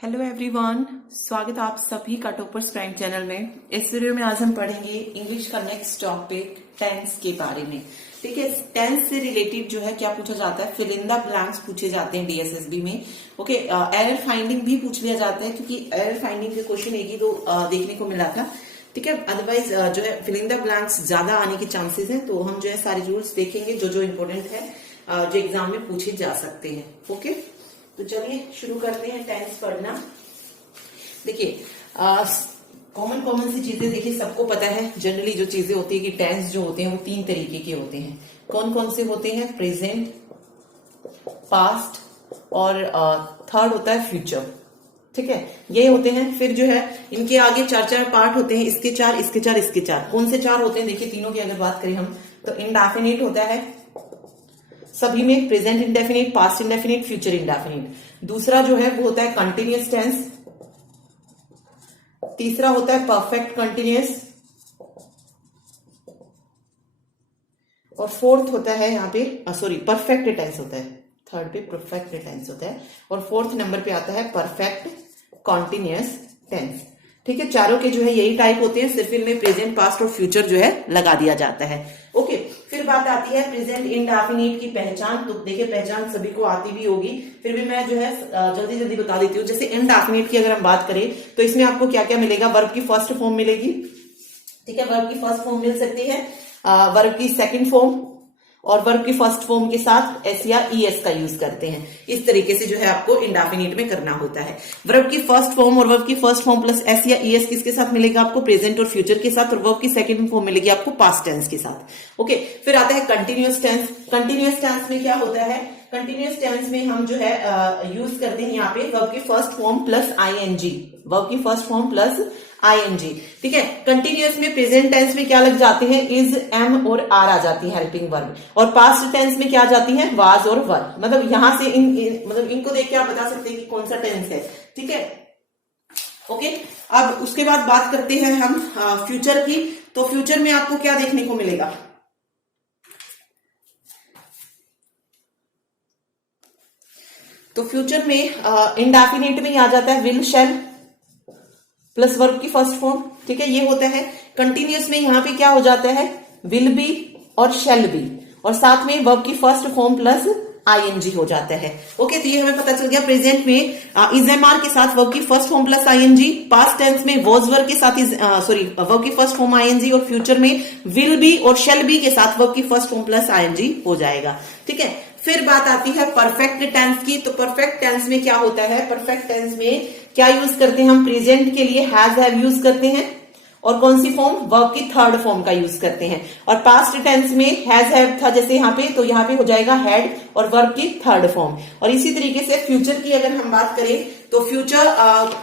Hello everyone, स्वागत है आप सभी का टॉपर्स प्राइम चैनल में। इस वीडियो में आज हम पढ़ेंगे इंग्लिश का नेक्स्ट टॉपिक टेंस के बारे में। ठीक है, टेंस से रिलेटेड जो है क्या पूछा जाता है, फिल इन द ब्लैंक्स पूछे जाते हैं डीएसएसबी में। ओके, एरर फाइंडिंग भी पूछ लिया जाता है क्योंकि एरर फाइंडिंग के क्वेश्चन एक ही दो देखने को मिला था। ठीक है, अदरवाइज जो है फिल इन द ब्लैंक्स ज्यादा आने के चांसेस हैं, तो हम जो है सारे रूल्स देखेंगे जो जो इम्पोर्टेंट है जो एग्जाम में पूछे जा सकते हैं। ओके, तो चलिए शुरू करते हैं टेंस पढ़ना। देखिए कॉमन सी चीजें, देखिए सबको पता है जनरली जो चीजें होती है कि टेंस जो होते हैं वो तीन तरीके के होते हैं। कौन कौन से होते हैं? प्रेजेंट, पास्ट और थर्ड होता है फ्यूचर। ठीक है, ये होते हैं। फिर जो है इनके आगे चार चार पार्ट होते हैं, इसके चार, इसके चार, इसके चार। कौन से चार होते हैं? देखिए तीनों की अगर बात करें हम तो इंडेफिनिट होता है सभी में, present indefinite, past indefinite, future indefinite. दूसरा जो है वो होता है कंटिन्यूअस टेंस। तीसरा होता है परफेक्ट कंटिन्यूअस और फोर्थ होता है यहाँ पे परफेक्ट टेंस होता है। थर्ड पे परफेक्ट टेंस होता है और फोर्थ नंबर पे आता है परफेक्ट कॉन्टिन्यूअस टेंस। ठीक है, चारों के जो है यही टाइप होते हैं, सिर्फ इनमें प्रेजेंट, पास्ट और फ्यूचर जो है लगा दिया जाता है। ओके, फिर बात आती है प्रेजेंट इंडेफिनिट की पहचान। तो देखिए पहचान सभी को आती भी होगी, फिर भी मैं जो है जल्दी जल्दी बता देती हूँ। जैसे इंडेफिनिट की अगर हम बात करें तो इसमें आपको क्या क्या मिलेगा? वर्ब की फर्स्ट फॉर्म मिलेगी। ठीक है, वर्ब की फर्स्ट फॉर्म मिल सकती है, वर्ब की सेकंड फॉर्म और वर्ब की फर्स्ट फॉर्म के साथ एस या ईएस का यूज करते हैं। इस तरीके से जो है आपको इंडेफिनिट में करना होता है। वर्ब की फर्स्ट फॉर्म और वर्ब की फर्स्ट फॉर्म प्लस एस या ईएस किसके साथ मिलेगा? आपको प्रेजेंट और फ्यूचर के साथ, और वर्ब की सेकंड फॉर्म मिलेगी आपको पास्ट टेंस के साथ। ओके, फिर आता है कंटिन्यूअस टेंस। कंटिन्यूअस टेंस में क्या होता है? कंटिन्यूअस टेंस में हम जो है यूज करते हैं यहाँ पे वर्ब की first form plus ING, verb की फर्स्ट फॉर्म प्लस आईएनजी। ठीक है, कंटिन्यूअस में प्रेजेंट टेंस में क्या लग जाते हैं? इज, एम और आर आ जाती है हेल्पिंग वर्ब, और पास्ट टेंस में क्या आ जाती है? वाज और वर। मतलब यहां से मतलब इनको देख के आप बता सकते हैं कि कौन सा टेंस है। ठीक है, ओके। अब उसके बाद बात करते हैं हम फ्यूचर की। तो फ्यूचर में आपको क्या देखने को मिलेगा? तो फ्यूचर में इंडेफिनिट में आ जाता है विल, शैल प्लस वर्ब की फर्स्ट फॉर्म। ठीक है, ये होता है। कंटिन्यूअस में यहां पे क्या हो जाता है? विल बी और शैल बी, और साथ में वर्ब की फर्स्ट फॉर्म प्लस आईएनजी हो जाता है। ओके, तो ये हमें पता चल गया। प्रेजेंट में इज एम आर के साथ वर्ब की first form plus ING, past tense में वॉज वर्ब के साथ वर्ब की फर्स्ट फॉर्म आईएनजी, और फ्यूचर में विल बी और शैल बी के साथ वर्ब की फर्स्ट फॉर्म प्लस आईएनजी हो जाएगा। ठीक है, फिर बात आती है परफेक्ट टेंस की। तो परफेक्ट टेंस में क्या होता है? परफेक्ट टेंस में क्या यूज करते हैं हम? प्रेजेंट के लिए हैज, हैव यूज करते हैं, और कौन सी फॉर्म? वर्ब की थर्ड फॉर्म का यूज करते हैं। और पास्ट टेंस में हैज, हैव था जैसे यहाँ पे, तो यहाँ पे हो जाएगा हैड और वर्ब की थर्ड फॉर्म। और इसी तरीके से फ्यूचर की अगर हम बात करें तो फ्यूचर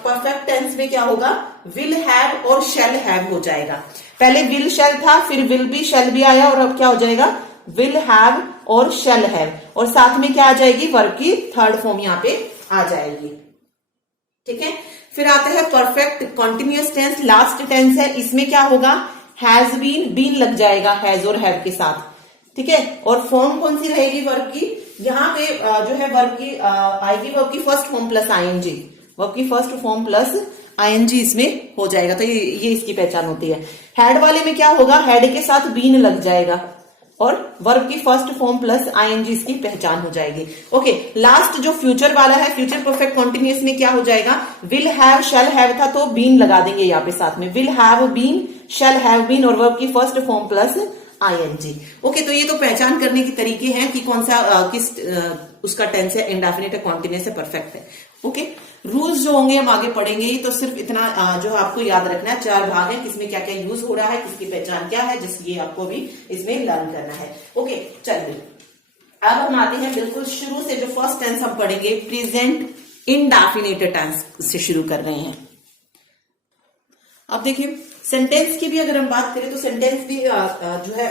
परफेक्ट टेंस में क्या होगा? विल हैव और शैल हैव हो जाएगा। पहले विल शैल था, फिर विल बी शैल बी आया, और अब क्या हो जाएगा? विल हैव और शैल हैव, और साथ में क्या आ जाएगी? वर्ब की थर्ड फॉर्म यहाँ पे आ जाएगी। ठीक है, फिर आता है perfect continuous tense, last tense है। इसमें क्या होगा? हैज बीन, बीन लग जाएगा हैज और हैव के साथ। ठीक है, और फॉर्म कौन सी रहेगी वर्ब की? यहाँ पे जो है वर्ब की आएगी वर्ब की first form plus ING, verb की फर्स्ट फॉर्म प्लस आईएनजी इसमें हो जाएगा। तो ये इसकी पहचान होती है। हैड वाले में क्या होगा? हैड के साथ बीन लग जाएगा और वर्ब की फर्स्ट फॉर्म प्लस आईएनजी इसकी पहचान हो जाएगी। ओके, लास्ट जो फ्यूचर वाला है, फ्यूचर परफेक्ट कॉन्टिन्यूअस में क्या हो जाएगा? विल हैव, शैल हैव था तो बीन लगा देंगे यहाँ पे साथ में, will have been, shall have been, और वर्ब की first form plus ING. Okay, तो ये तो पहचान करने के तरीके हैं कि कौन सा किस उसका टेंस है, इंडेफिनिट है, कॉन्टिन्यूअस है, परफेक्ट है। ओके, रूल्स जो होंगे हम आगे पढ़ेंगे, तो सिर्फ इतना जो आपको याद रखना है। चार भाग है, किसमें क्या क्या यूज हो रहा है, किसकी पहचान क्या है, जिस ये आपको भी इसमें लर्न करना है। ओके, चलिए अब हम आते हैं बिल्कुल शुरू से। जो फर्स्ट टेंस हम पढ़ेंगे प्रेजेंट इंडेफिनिट टेंस से शुरू कर रहे हैं। अब देखिए सेंटेंस की भी अगर हम बात करें तो सेंटेंस भी जो है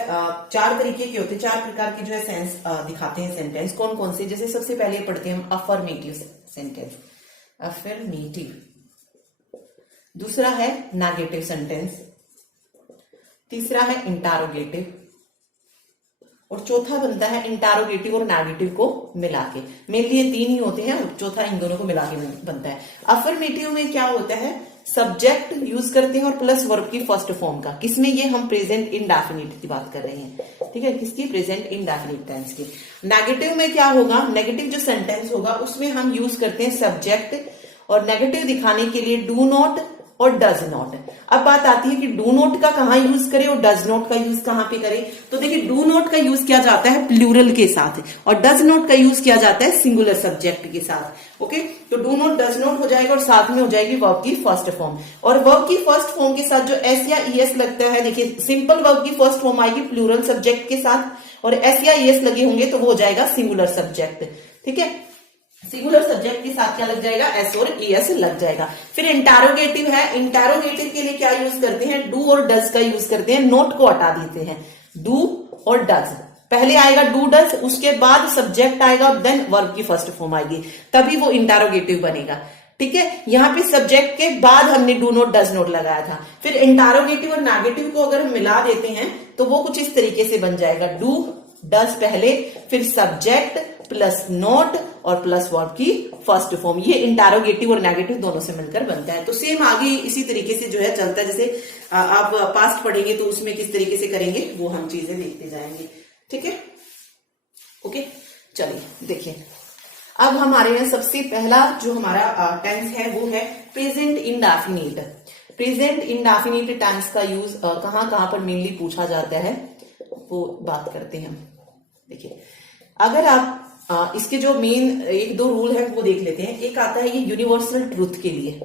चार तरीके के होते हैं, चार प्रकार के जो है सेंस दिखाते हैं सेंटेंस। कौन कौन से? जैसे सबसे पहले पढ़ते हैं हम अफर्मेटिव सेंटेंस, अफर्मेटिव। दूसरा है नेगेटिव सेंटेंस, तीसरा है इंटरोगेटिव, और चौथा बनता है इंटारोगेटिव और नेगेटिव को मिला के। मेनली ये तीन ही होते हैं, चौथा इन दोनों को मिला के बनता है। अफर्मेटिव में क्या होता है, सब्जेक्ट यूज करते हैं और प्लस वर्ब की फर्स्ट फॉर्म का। किसमें, ये हम प्रेजेंट इंडेफिनिट की बात कर रहे हैं, ठीक है, किसकी, प्रेजेंट इंडेफिनिट टेंस की। नेगेटिव में क्या होगा, नेगेटिव जो सेंटेंस होगा उसमें हम यूज करते हैं सब्जेक्ट और नेगेटिव दिखाने के लिए डू नॉट और डज नॉट। अब बात आती है कि डू नॉट का कहां यूज करें और डज नॉट का यूज कहां पे करें। तो देखिए, डू नॉट का यूज किया जाता है प्लूरल के साथ और डज नॉट का यूज किया जाता है सिंगुलर सब्जेक्ट के साथ। ओके, तो डू नॉट डज नॉट हो जाएगा और साथ में हो जाएगी वर्ब की फर्स्ट फॉर्म। और वर्ब की फर्स्ट फॉर्म के साथ जो एस या ई एस लगता है, देखिए सिंपल वर्ब की फर्स्ट फॉर्म आएगी प्लूरल सब्जेक्ट के साथ और एस या ई एस लगे होंगे तो वो हो जाएगा सिंगुलर सब्जेक्ट। ठीक है, सिंगुलर सब्जेक्ट के साथ क्या लग जाएगा, एस और एस लग जाएगा। फिर इंटरोगेटिव है, इंटरोगेटिव के लिए क्या यूज करते हैं, डू और डज का यूज करते हैं, नोट को हटा देते हैं। डू और डज, पहले आएगा डू डज, उसके बाद सब्जेक्ट आएगा, देन वर्ब की फर्स्ट फॉर्म आएगी, तभी वो इंटरोगेटिव बनेगा। ठीक है, यहाँ पे सब्जेक्ट के बाद हमने डू नोट डज नोट लगाया था। फिर इंटरोगेटिव और नेगेटिव को अगर हम मिला देते हैं तो वो कुछ इस तरीके से बन जाएगा, डू डज पहले, फिर सब्जेक्ट प्लस नोट और प्लस वर्ब की फर्स्ट फॉर्म। ये इंटरोगेटिव और नेगेटिव दोनों से मिलकर बनता है। तो सेम आगे इसी तरीके से जो है चलता है, जैसे आप पास्ट पढ़ेंगे तो उसमें किस तरीके से करेंगे वो हम चीजें देखते जाएंगे। ठीक है, ओके, चलिए देखिए, अब हमारे यहाँ सबसे पहला जो हमारा टेंस है वो है present indefinite. Present indefinite tense का यूज कहां कहां पर मेनली पूछा जाता है वो बात करते हैं। देखिए, अगर आप इसके जो मेन एक दो रूल है वो देख लेते हैं। एक आता है ये यूनिवर्सल ट्रूथ के लिए,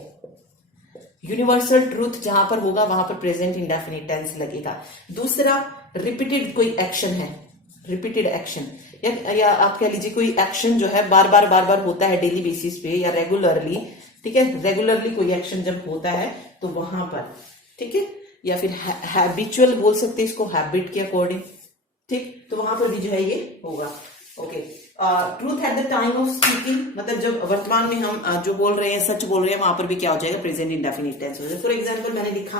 यूनिवर्सल ट्रूथ जहां पर होगा वहां पर प्रेजेंट इंडेफिनिट टेंस लगेगा। दूसरा, रिपीटेड कोई एक्शन है, रिपीटेड एक्शन, या आप कह लीजिए कोई एक्शन जो है बार बार होता है डेली बेसिस पे या रेगुलरली। ठीक है, रेगुलरली कोई एक्शन जब होता है तो वहां पर, ठीक है, या फिर हैबिचुअल बोल सकते हैं इसको, हैबिट के अकॉर्डिंग। ठीक, तो वहां पर भी जो है ये होगा। Okay, truth at the time of speaking, मतलब जब वर्तमान में हम जो बोल रहे हैं, सच बोल रहे हैं, वहां पर भी क्या हो जाएगा, प्रेजेंट इंडेफिनिट टेंस हो जाएगा। फॉर एग्जांपल मैंने लिखा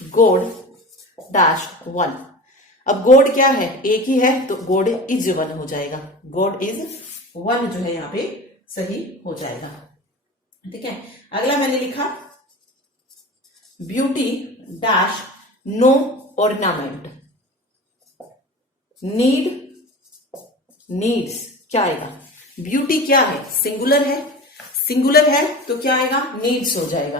गॉड डैश वन। अब गॉड क्या है, एक ही है, तो गॉड इज वन हो जाएगा, गॉड इज वन जो है यहाँ पे सही हो जाएगा। ठीक है, अगला मैंने लिखा beauty dash no ornament. Need needs क्या आएगा, ब्यूटी क्या है, सिंगुलर है, सिंगुलर है तो क्या आएगा, नीड्स हो जाएगा,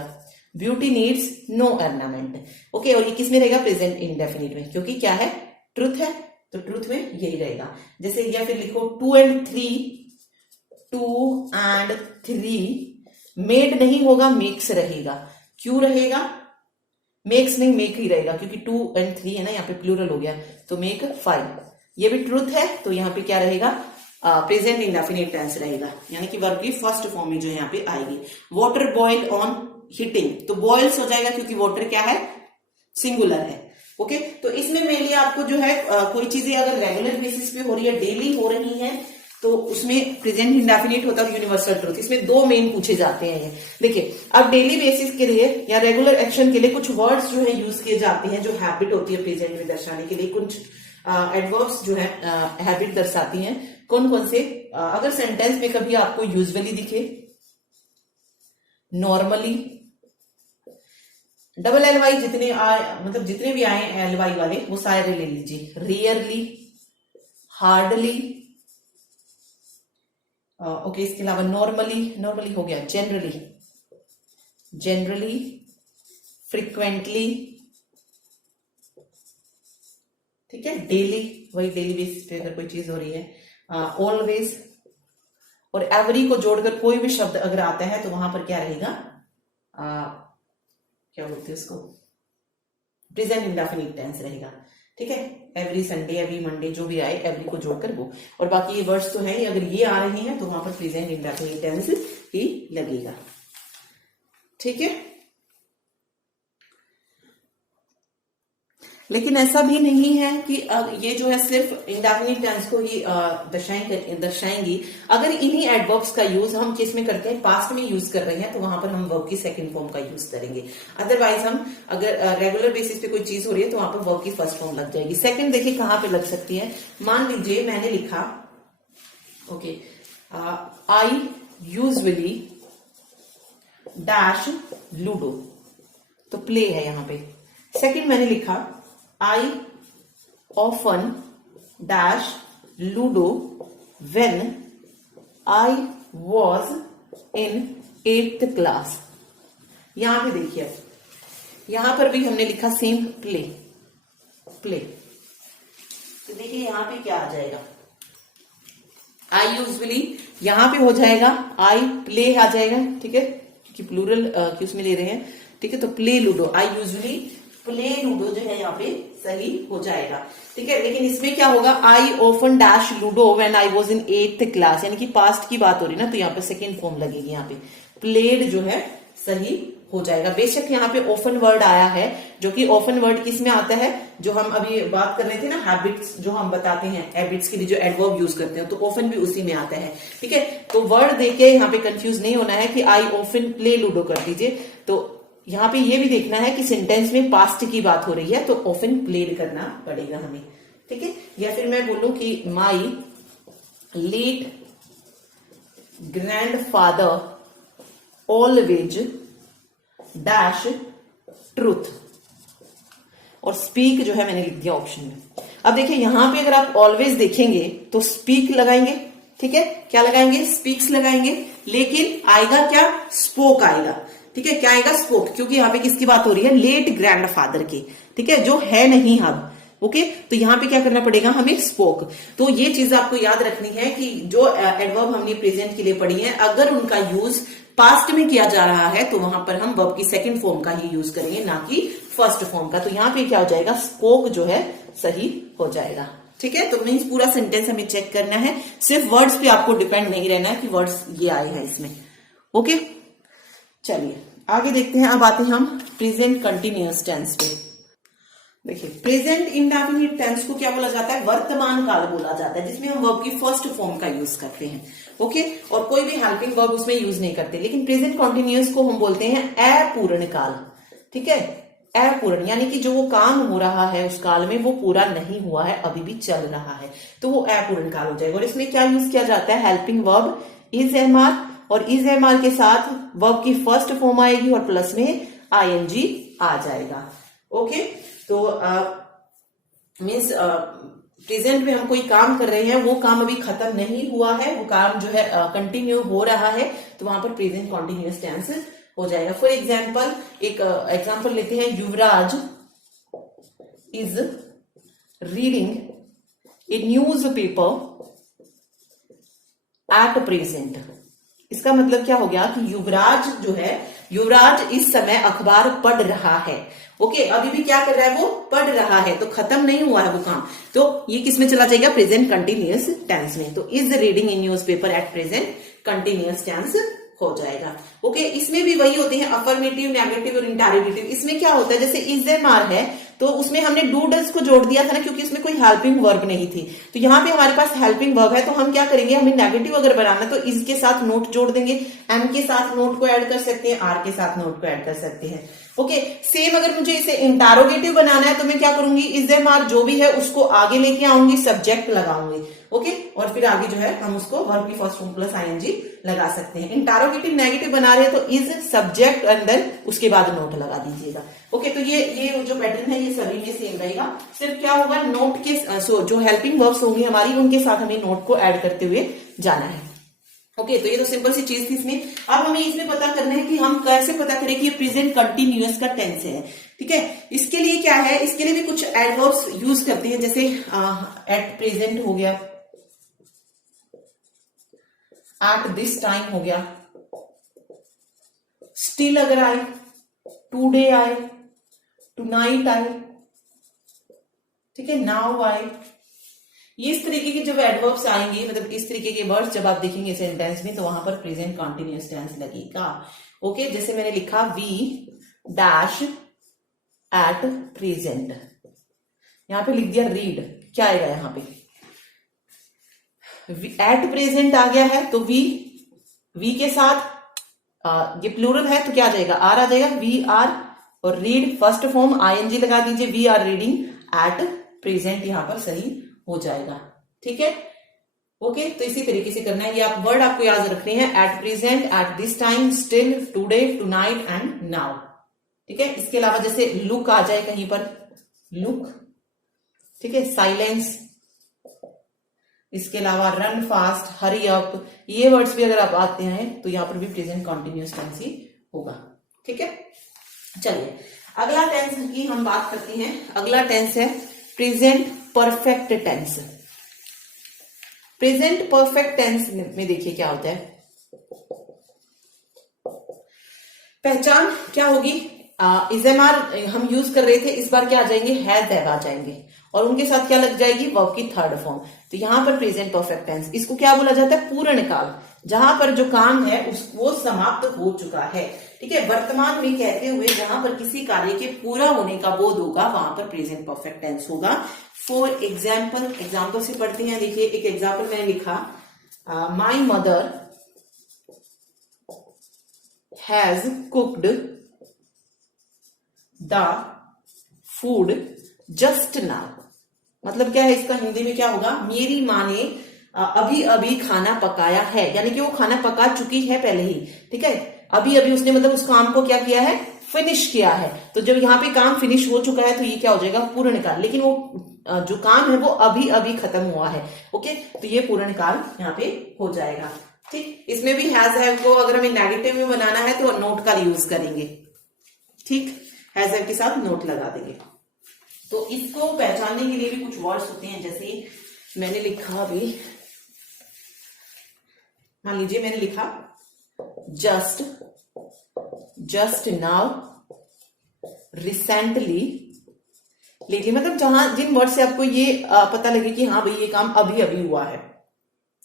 beauty needs no ornament. Okay, और ये किस में रहेगा, प्रेजेंट इंडेफिनिट में, क्योंकि क्या है, ट्रुथ है, तो ट्रुथ में यही रहेगा। जैसे या फिर लिखो two and three, two and three, made नहीं होगा, मेक्स रहेगा। क्यों रहेगा, मेक्स नहीं, मेक ही रहेगा, क्योंकि टू एंड थ्री है ना, यहाँ पे प्लूरल हो गया, तो मेक फाइव। ये भी ट्रूथ है, तो यहाँ पे क्या रहेगा, प्रेजेंट इंडेफिनिट टेंस रहेगा, यानी कि वर्ब की फर्स्ट फॉर्म में जो यहाँ पे आएगी। वाटर बॉयल ऑन हीटिंग, तो बॉयल्स हो जाएगा क्योंकि वाटर क्या है, सिंगुलर है। ओके, तो इसमें मेनली आपको जो है कोई चीजें अगर रेगुलर बेसिस पे हो रही है, डेली हो रही है, तो उसमें प्रेजेंट इंडेफिनिट होता है, यूनिवर्सल ट्रूथ। इसमें दो मेन पूछे जाते हैं। देखिए, अब डेली बेसिस के लिए या रेगुलर एक्शन के लिए कुछ वर्ड्स जो है यूज किए जाते हैं, जो हैबिट होती है प्रेजेंट में दर्शाने के लिए, कुछ एडवर्ब्स जो है हैबिट दर्शाती हैं। कौन कौन से, अगर सेंटेंस में कभी आपको यूजुअली दिखे, नॉर्मली, डबल एल वाई जितने आए, मतलब जितने भी आए एल वाई वाले वो सारे ले लीजिए। रेयरली, हार्डली, ओके, इसके अलावा नॉर्मली, नॉर्मली हो गया, जनरली, जनरली, फ्रीक्वेंटली, ठीक है, डेली, वही डेली बेसिस पे अगर कोई चीज हो रही है, ऑलवेज, और एवरी को जोड़कर कोई भी शब्द अगर आता है तो वहां पर क्या रहेगा, क्या बोलते हैं उसको, प्रेजेंट इंडेफिनिट टेंस रहेगा। ठीक है, एवरी संडे, एवरी मंडे, जो भी आए एवरी को जोड़कर वो, और बाकी ये वर्ड्स तो है, अगर ये आ रहे हैं तो वहां पर प्रेजेंट इंडेफिनिट टेंस ही लगेगा। ठीक है, लेकिन ऐसा भी नहीं है कि ये जो है सिर्फ इंडेफिनिट टेंस को ही दर्शाएंगी। अगर इन्हीं एडवर्ब्स का यूज हम किस में करते हैं, पास्ट में यूज कर रहे हैं, तो वहां पर हम वर्ब की सेकंड फॉर्म का यूज करेंगे। अदरवाइज हम अगर रेगुलर बेसिस पे कोई चीज हो रही है तो वहां पर वर्ब की फर्स्ट फॉर्म लग जाएगी। सेकंड देखिए कहां पे लग सकती है। मान लीजिए मैंने लिखा okay, I usually dash ludo, तो प्ले है यहां पे। सेकंड मैंने लिखा I often dash ludo when I was in 8th class. यहां पे देखिए, यहां पर भी हमने लिखा सेम प्ले, प्ले। तो देखिए यहां पे क्या आ जाएगा, आई यूजुअली, यहां पे हो जाएगा आई प्ले आ जाएगा, ठीक है, क्योंकि प्लूरल किस में ले रहे हैं, ठीक है। तो play ludo, I usually play ludo जो है यहाँ पे सही हो जाएगा, ठीक है। लेकिन इसमें क्या होगा, I often dash ludo when I was in 8th class, यानी कि पास्ट की बात हो रही ना, तो यहाँ पे सेकंड फॉर्म लगेगी। यहाँ पे प्लेड जो है सही हो जाएगा। बेशक यहाँ पे ऑफन वर्ड आया है, जो कि ऑफन वर्ड किस में आता है, जो हम अभी बात कर रहे थे ना, हैबिट्स, जो हम बताते हैं हैबिट्स के लिए जो एडवर्ब यूज करते हैं, तो ऑफन भी उसी में आता है, ठीक है। तो वर्ड देके यहाँ पे कंफ्यूज नहीं होना है कि आई ऑफन प्ले लूडो कर दीजिए। तो यहाँ पे ये भी देखना है कि सेंटेंस में पास्ट की बात हो रही है, तो ऑफन प्लेड करना पड़ेगा हमें, ठीक है। या फिर मैं बोलूं कि my late grandfather always dash truth, और स्पीक जो है मैंने लिख दिया ऑप्शन में। अब देखिए यहां पे अगर आप ऑलवेज देखेंगे तो स्पीक लगाएंगे, ठीक है, क्या लगाएंगे, स्पीक्स लगाएंगे, लेकिन आएगा क्या, स्पोक आएगा, ठीक है। क्या आएगा, स्पोक, क्योंकि यहाँ पे किसकी बात हो रही है, लेट ग्रैंडफादर की, ठीक है, जो है नहीं अब, ओके। तो यहाँ पे क्या करना पड़ेगा हमें, स्पोक। तो ये चीज आपको याद रखनी है कि जो एडवर्ब हमने प्रेजेंट के लिए पढ़ी है, अगर उनका यूज पास्ट में किया जा रहा है तो वहां पर हम वर्ब की सेकंड फॉर्म का ही यूज करेंगे, ना कि फर्स्ट फॉर्म का। तो यहाँ पे क्या हो जाएगा, स्पोक जो है सही हो जाएगा, ठीक है। तो मीन्स पूरा सेंटेंस हमें चेक करना है, सिर्फ वर्ड्स पे आपको डिपेंड नहीं रहना है कि वर्ड्स ये आए हैं इसमें, ओके। चलिए आगे देखते हैं। अब आते हैं हम प्रेजेंट कंटिन्यूअस टेंस पे। देखिए प्रेजेंट इंडेफिनिट टेंस को क्या बोला जाता है, वर्तमान काल बोला जाता है, जिसमें हम वर्ब की फर्स्ट फॉर्म का यूज करते हैं, ओके। और कोई भी हेल्पिंग वर्ब उसमें यूज नहीं करते। लेकिन प्रेजेंट कॉन्टिन्यूअस को हम बोलते हैं अपूर्ण काल, ठीक है, अपूर्ण, यानी कि जो वो काम हो रहा है उस काल में वो पूरा नहीं हुआ है, अभी भी चल रहा है, तो वो अपूर्ण काल हो जाएगा। और इसमें क्या यूज किया जाता है, हेल्पिंग वर्ब इज एमआर, और इज एमआर के साथ वर्ब की फर्स्ट फॉर्म आएगी और प्लस में आईएनजी आ जाएगा, ओके। तो मीन्स प्रेजेंट में हम कोई काम कर रहे हैं, वो काम अभी खत्म नहीं हुआ है, वो काम जो है कंटिन्यू हो रहा है, तो वहां पर प्रेजेंट कॉन्टिन्यूअस टेंस हो जाएगा। फॉर एग्जाम्पल एक एग्जाम्पल लेते हैं, Yuvraj is reading a newspaper at present. इसका मतलब क्या हो गया कि युवराज जो है, युवराज इस समय अखबार पढ़ रहा है, ओके। अभी भी क्या कर रहा है, वो पढ़ रहा है, तो खत्म नहीं हुआ है वो काम, तो ये किस में चला जाएगा, प्रेजेंट कंटिन्यूअस टेंस में। तो is reading in newspaper at present continuous tense हो जाएगा, ओके। इसमें भी वही होते हैं अफर्मेटिव, नेगेटिव और इंटेरोगेटिव। इसमें क्या होता है, जैसे इज एम आर है तो उसमें हमने डू डज को जोड़ दिया था ना, क्योंकि उसमें कोई हेल्पिंग वर्ब नहीं थी। तो यहाँ पे हमारे पास हेल्पिंग वर्ब है, तो हम क्या करेंगे, हमें नेगेटिव अगर बनाना है तो इज के साथ नोट जोड़ देंगे, एम के साथ नोट को ऐड कर सकते हैं, आर के साथ नोट को ऐड कर सकते हैं, ओके। सेम अगर मुझे इसे इंटेरोगेटिव बनाना है तो मैं क्या करूंगी, इज एम आर जो भी है उसको आगे लेके आऊंगी, सब्जेक्ट लगाऊंगी, ओके। और फिर आगे जो है हम उसको वर्ब की फर्स्ट फॉर्म प्लस आईएनजी लगा सकते हैं। इंटेरोगेटिव नेगेटिव बना रहे हैं तो इज सब्जेक्ट अंदर उसके बाद नोट लगा दीजिएगा, ओके। तो ये जो पैटर्न है ये सभी में सेम रहेगा, सिर्फ क्या होगा, नोट के जो हेल्पिंग वर्ब्स होंगी हमारी उनके साथ हमें नोट को ऐड करते हुए जाना है, ओके। तो ये तो सिंपल सी चीज थी इसमें। अब हमें इसमें पता करना है कि हम कैसे पता करें कि ये प्रेजेंट कंटिन्यूअस का टेंस है, ठीक है। इसके लिए क्या है, इसके लिए भी कुछ एडवर्ब्स यूज करते हैं, जैसे एट प्रेजेंट हो गया, एट दिस टाइम हो गया, स्टिल अगर आए, टुडे आए, टुनाइट आए, ठीक है, नाउ आए, ये इस तरीके के जब एडवर्ब्स आएंगे, मतलब इस तरीके के वर्ड्स जब आप देखेंगे सेंटेंस में, तो वहां पर प्रेजेंट कॉन्टिन्यूअस टेंस लगेगा, ओके। जैसे मैंने लिखा वी डैश एट प्रेजेंट, यहां पे लिख दिया रीड, क्या आएगा यहां पे, एट प्रेजेंट आ गया है तो वी के साथ ये प्लूरल है तो क्या आ जाएगा, आर आ जाएगा, वी आर, और रीड फर्स्ट फॉर्म आईएनजी लगा दीजिए, we are reading at present, यहां पर सही हो जाएगा। ठीक है, ओके। तो इसी तरीके से करना है, ये आप वर्ड आपको याद रखने हैं, at present, at this time, still, today, tonight and now. ठीक है, इसके अलावा जैसे लुक आ जाए कहीं पर, लुक, ठीक है, साइलेंस, इसके अलावा रन फास्ट, हरी अप, ये वर्ड्स भी अगर आप आते हैं तो यहां पर भी प्रेजेंट कॉन्टिन्यूअस टेंस ही होगा। ठीक है, चलिए अगला टेंस की हम बात करते हैं। अगला टेंस है present perfect tense. Present perfect tense में देखिए क्या होता है, पहचान क्या होगी, इज़ेमार हम यूज कर रहे थे, इस बार क्या आ जाएंगे, हैज हैव आ जाएंगे, और उनके साथ क्या लग जाएगी, वर्ब की थर्ड फॉर्म। तो यहां पर प्रेजेंट परफेक्ट टेंस, इसको क्या बोला जाता है, पूर्ण काल, जहां पर जो काम है वो समाप्त हो चुका है। ठीक है, वर्तमान में कहते हुए जहां पर किसी कार्य के पूरा होने का बोध होगा वहां पर प्रेजेंट परफेक्ट टेंस होगा। फॉर एग्जाम्पल से पढ़ते हैं। देखिए एक एग्जाम्पल मैंने लिखा, my mother has cooked the food just now. मतलब क्या है इसका हिंदी में क्या होगा, मेरी माँ ने अभी अभी खाना पकाया है, यानी कि वो खाना पका चुकी है पहले ही। ठीक है, अभी अभी उसने मतलब उस काम को क्या किया है, फिनिश किया है। तो जब यहाँ पे काम फिनिश हो चुका है तो ये क्या हो जाएगा, पूर्ण काल, लेकिन वो जो काम है वो अभी अभी खत्म हुआ है। ओके, तो ये पूर्ण काल यहाँ पे हो जाएगा। ठीक, इसमें भी हैज हैव को अगर हमें नेगेटिव में बनाना है तो नोट का यूज करेंगे। ठीक, हैज हैव के साथ नोट लगा देंगे। तो इसको पहचानने के लिए भी कुछ वर्ड्स होते हैं, जैसे मैंने लिखा अभी, मान लीजिए मैंने लिखा जस्ट नाउ, रिसेंटली, लेकिन मतलब जहां जिन वर्ड से आपको ये पता लगे कि हाँ भाई ये काम अभी अभी हुआ है,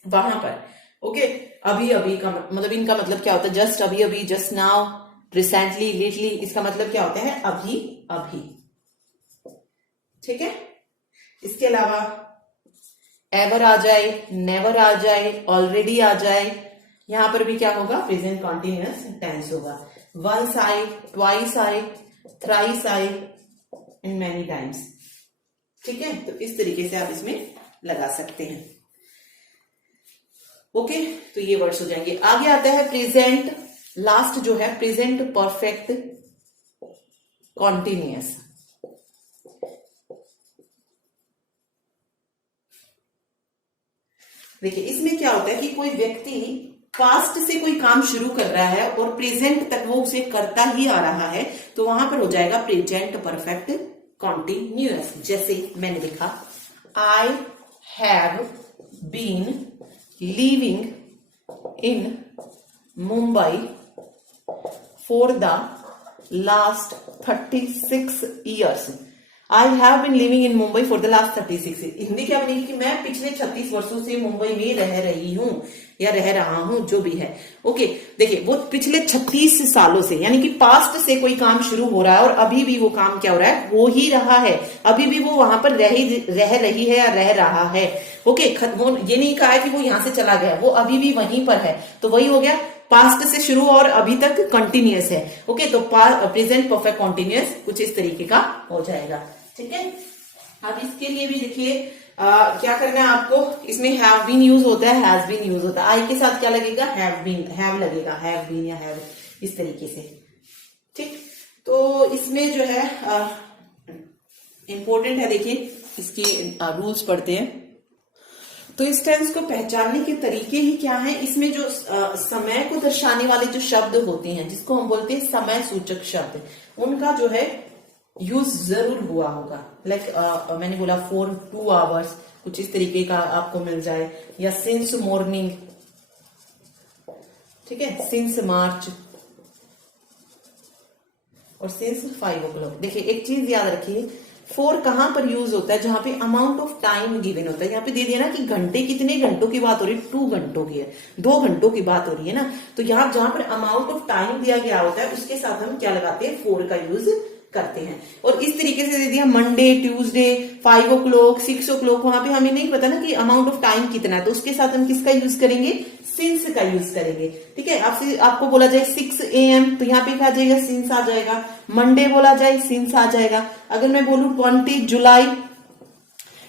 वहां पर ओके। अभी अभी का मतलब, इनका मतलब क्या होता है, जस्ट अभी अभी, जस्ट नाउ, रिसेंटली, लेटली, इसका मतलब क्या होता है, अभी अभी। ठीक है, इसके अलावा एवर आ जाए, नेवर आ जाए, ऑलरेडी आ जाए, यहां पर भी क्या होगा, प्रेजेंट कॉन्टिन्यूअस टेंस होगा। Once I, twice I, thrice I and many times. ठीक है, तो इस तरीके से आप इसमें लगा सकते हैं। ओके, तो ये वर्ड्स हो जाएंगे। आगे आता है प्रेजेंट, लास्ट जो है प्रेजेंट परफेक्ट कॉन्टिन्यूअस। देखिए इसमें क्या होता है कि कोई व्यक्ति पास्ट से कोई काम शुरू कर रहा है और प्रेजेंट तक वो उसे करता ही आ रहा है, तो वहां पर हो जाएगा प्रेजेंट परफेक्ट कॉन्टिन्यूअस। जैसे मैंने लिखा, I have been living in Mumbai for the last 36 years. I have been living in Mumbai for the last 36 years. Hindi क्या बनेगी कि मैं पिछले 36 वर्षों से मुंबई में रह रही हूं या रह रहा हूं, जो भी है। ओके, देखिए वो पिछले 36 सालों से, यानी कि पास्ट से कोई काम शुरू हो रहा है और अभी भी वो काम क्या हो रहा है, हो ही रहा है, अभी भी वो वहां पर रह रही है या रह रहा है। ओके, वो ये नहीं कहा है कि वो यहां से चला गया, वो अभी भी वहीं पर है, तो वही हो गया पास्ट से शुरू और अभी तक कंटिन्यूअस है। ओके, तो प्रेजेंट परफेक्ट कंटिन्यूअस कुछ इस तरीके का हो जाएगा। ठीक है, अब इसके लिए भी देखिए क्या करना है आपको, इसमें हैव बीन यूज होता है, हैज बीन यूज होता है। आई के साथ क्या लगेगा, हैव बीन, हैव लगेगा, हैव बीन या हैव, इस तरीके से। ठीक, तो इसमें जो है इंपॉर्टेंट है, देखिए इसके रूल्स पढ़ते हैं। तो इस टेंस को पहचानने के तरीके ही क्या है, इसमें जो समय को दर्शाने वाले जो शब्द होते हैं, जिसको हम बोलते हैं समय सूचक शब्द, उनका जो है यूज जरूर हुआ होगा। लाइक मैंने बोला फॉर 2 आवर्स, कुछ इस तरीके का आपको मिल जाए, या सिंस मॉर्निंग, ठीक है, सिंस मार्च और सिंस 5 o'clock। देखिए एक चीज याद रखिए, फॉर कहां पर यूज होता है, जहां पे अमाउंट ऑफ टाइम गिवन होता है। यहाँ पे दे दिया ना कि घंटे, कितने घंटों की बात हो रही है, 2 घंटों की है, 2 घंटों की बात हो रही है ना। तो यहाँ जहां पर अमाउंट ऑफ टाइम दिया गया होता है उसके साथ हम क्या लगाते हैं, फॉर का यूज करते हैं। और इस तरीके से दे दिया मंडे, ट्यूसडे, 5 o'clock, 6 o'clock, वहां पे हमें नहीं पता ना कि अमाउंट ऑफ टाइम कितना है, तो उसके साथ हम किसका यूज करेंगे, सिंस का यूज करेंगे। ठीक है, आपसे आपको बोला जाए 6 AM तो यहाँ पे क्या आ जाएगा, सिंस आ जाएगा। मंडे बोला जाए सिंस आ जाएगा। अगर मैं बोलूं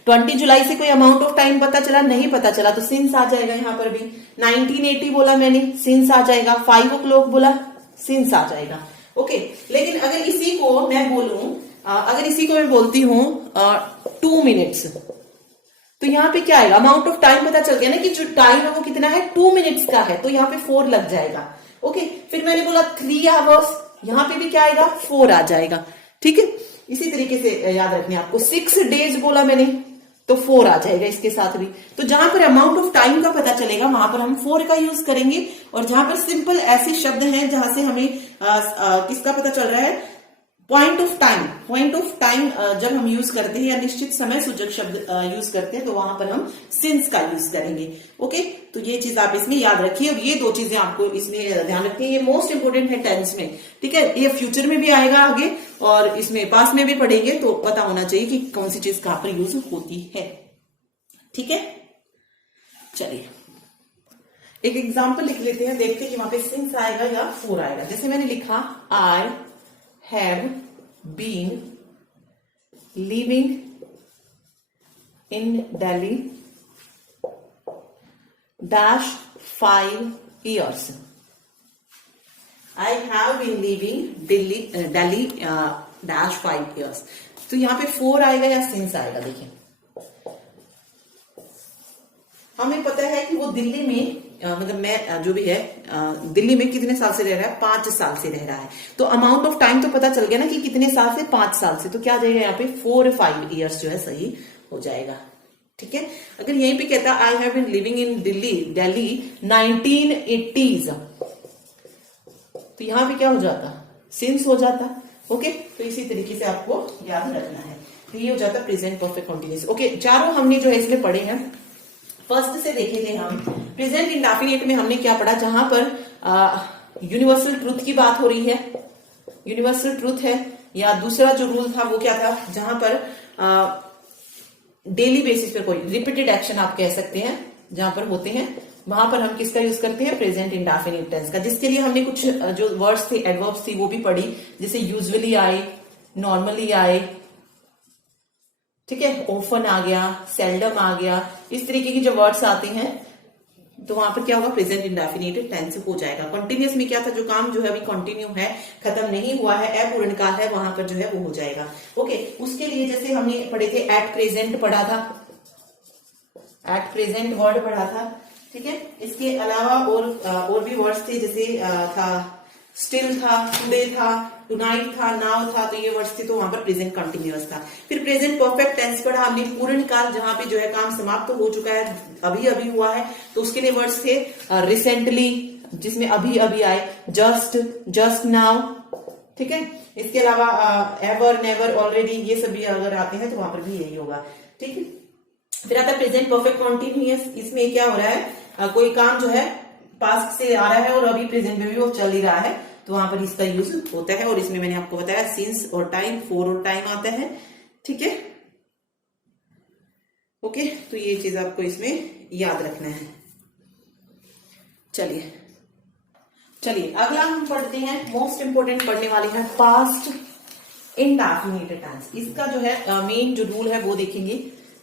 20 जुलाई से कोई अमाउंट ऑफ टाइम पता चला, नहीं पता चला, तो सिंस आ जाएगा यहाँ पर भी। 1980 बोला मैंने, सिंस आ जाएगा। 5 o'clock बोला, सिंस आ जाएगा। ओके, लेकिन अगर इसी को मैं बोलूं, अगर इसी को मैं बोलती हूं 2 मिनट्स, तो यहाँ पे क्या आएगा, अमाउंट ऑफ टाइम पता चल गया ना कि जो टाइम है वो कितना है, 2 मिनट्स का है, तो यहाँ पे 4 लग जाएगा। ओके, फिर मैंने बोला 3 आवर्स, यहाँ पे भी क्या आएगा, 4 आ जाएगा। ठीक है, इसी तरीके से याद रखने आपको। 6 डेज बोला मैंने, तो 4 आ जाएगा इसके साथ भी। तो जहां पर अमाउंट ऑफ टाइम का पता चलेगा वहां पर हम 4 का यूज करेंगे, और जहां पर सिंपल ऐसे शब्द हैं जहां से हमें किसका पता चल रहा है, पॉइंट ऑफ टाइम जब हम यूज करते हैं या निश्चित समय सूचक शब्द यूज करते हैं, तो वहां पर हम सिंस का यूज करेंगे। ओके, तो ये चीज आप इसमें याद रखिए, और ये 2 चीजें आपको इसमें ध्यान रखनी है, ये मोस्ट इंपोर्टेंट है टेंस में। ठीक है, ये फ्यूचर में भी आएगा आगे, और इसमें पास में भी पढ़ेंगे, तो पता होना चाहिए कि कौन सी चीज कहां पर यूज होती है। ठीक है, चलिए एक एग्जाम्पल लिख लेते हैं, देखते हैं कि वहां पे सिंस आएगा या 4 आएगा। जैसे मैंने लिखा, आई have been living in Delhi -5 years. I have been living Delhi -5 years. तो यहाँ पे 4 आएगा या सिंस आएगा, देखिए हमें पता है कि वो दिल्ली में मतलब मैं जो भी है दिल्ली में कितने साल से रह रहा है, 5 साल से रह रहा है। तो अमाउंट ऑफ टाइम तो पता चल गया ना कि कितने साल से, 5 साल से, तो क्या आ जाएगा यहाँ पे 4-5 ईयर्स जो है सही हो जाएगा। ठीक है, अगर यहीं पे कहता I have been living in Delhi 1980s, तो यहाँ पे क्या हो जाता, सिंस हो जाता। ओके, तो इसी तरीके से आपको याद रखना है। तो ये हो जाता प्रेजेंट परफेक्ट कंटिन्यूअस। ओके, चारों हमने जो है इसमें पढ़े हैं। फर्स्ट से देखेंगे हम, प्रेजेंट इंडेफिनिट में हमने क्या पढ़ा, जहां पर यूनिवर्सल ट्रूथ की बात हो रही है, यूनिवर्सल ट्रूथ है, या दूसरा जो रूल था वो क्या था, जहां पर डेली बेसिस पर कोई रिपीटेड एक्शन आप कह सकते हैं जहां पर होते हैं, वहां पर हम किसका यूज करते हैं, प्रेजेंट इंडेफिनिट टेंस का। जिसके लिए हमने कुछ जो वर्ड्स थे, एडवर्ब्स थी, वो भी पढ़ी, जैसे यूजुअली आए, नॉर्मली आए, ठीक है, ओफन आ गया, सेल्डम आ गया, इस तरीके की जो वर्ड्स आते हैं, तो वहां पर क्या होगा, प्रेजेंट इंडेफिनिट टेंस हो जाएगा। कंटिन्यूअस में क्या था, जो काम जो है अभी कंटिन्यू है, खत्म नहीं हुआ है, अपूर्ण काल है, वहां पर जो है वो हो जाएगा। ओके, उसके लिए जैसे हमने पढ़े थे, एट प्रेजेंट पढ़ा था, एट प्रेजेंट वर्ड पढ़ा था। ठीक है, इसके अलावा और भी वर्ड्स थे, जैसे था स्टिल था, टुडे था, टुनाइट था, नाउ था, तो ये वर्ड्स थे, तो वहां पर प्रेजेंट कंटिन्यूअस था। फिर प्रेजेंट परफेक्ट टेंस पढ़ा हमने, पूर्ण काल, जहां पे जो है काम समाप्त तो हो चुका है, अभी अभी हुआ है, तो उसके लिए वर्ड्स थे रिसेंटली, जिसमें अभी अभी आए, जस्ट, जस्ट नाउ। ठीक है, इसके अलावा एवर, नेवर, ऑलरेडी, ये सभी अगर आते हैं तो वहां पर भी यही होगा। ठीक है, फिर आता है प्रेजेंट परफेक्ट कंटिन्यूअस। इसमें क्या हो रहा है, कोई काम जो है पास्ट से आ रहा है और अभी प्रेजेंट में भी वो चल ही रहा है, तो वहां पर इसका यूज होता है। और इसमें मैंने आपको बताया सिंस और टाइम, 4 और टाइम आता है। ठीक है, ओके, तो ये चीज आपको इसमें याद रखना है। चलिए अगला हम पढ़ते हैं, मोस्ट इंपोर्टेंट पढ़ने वाले हैं, पास्ट इंडेफिनिट टेंस। इसका जो है मेन जो रूल है वो देखेंगे।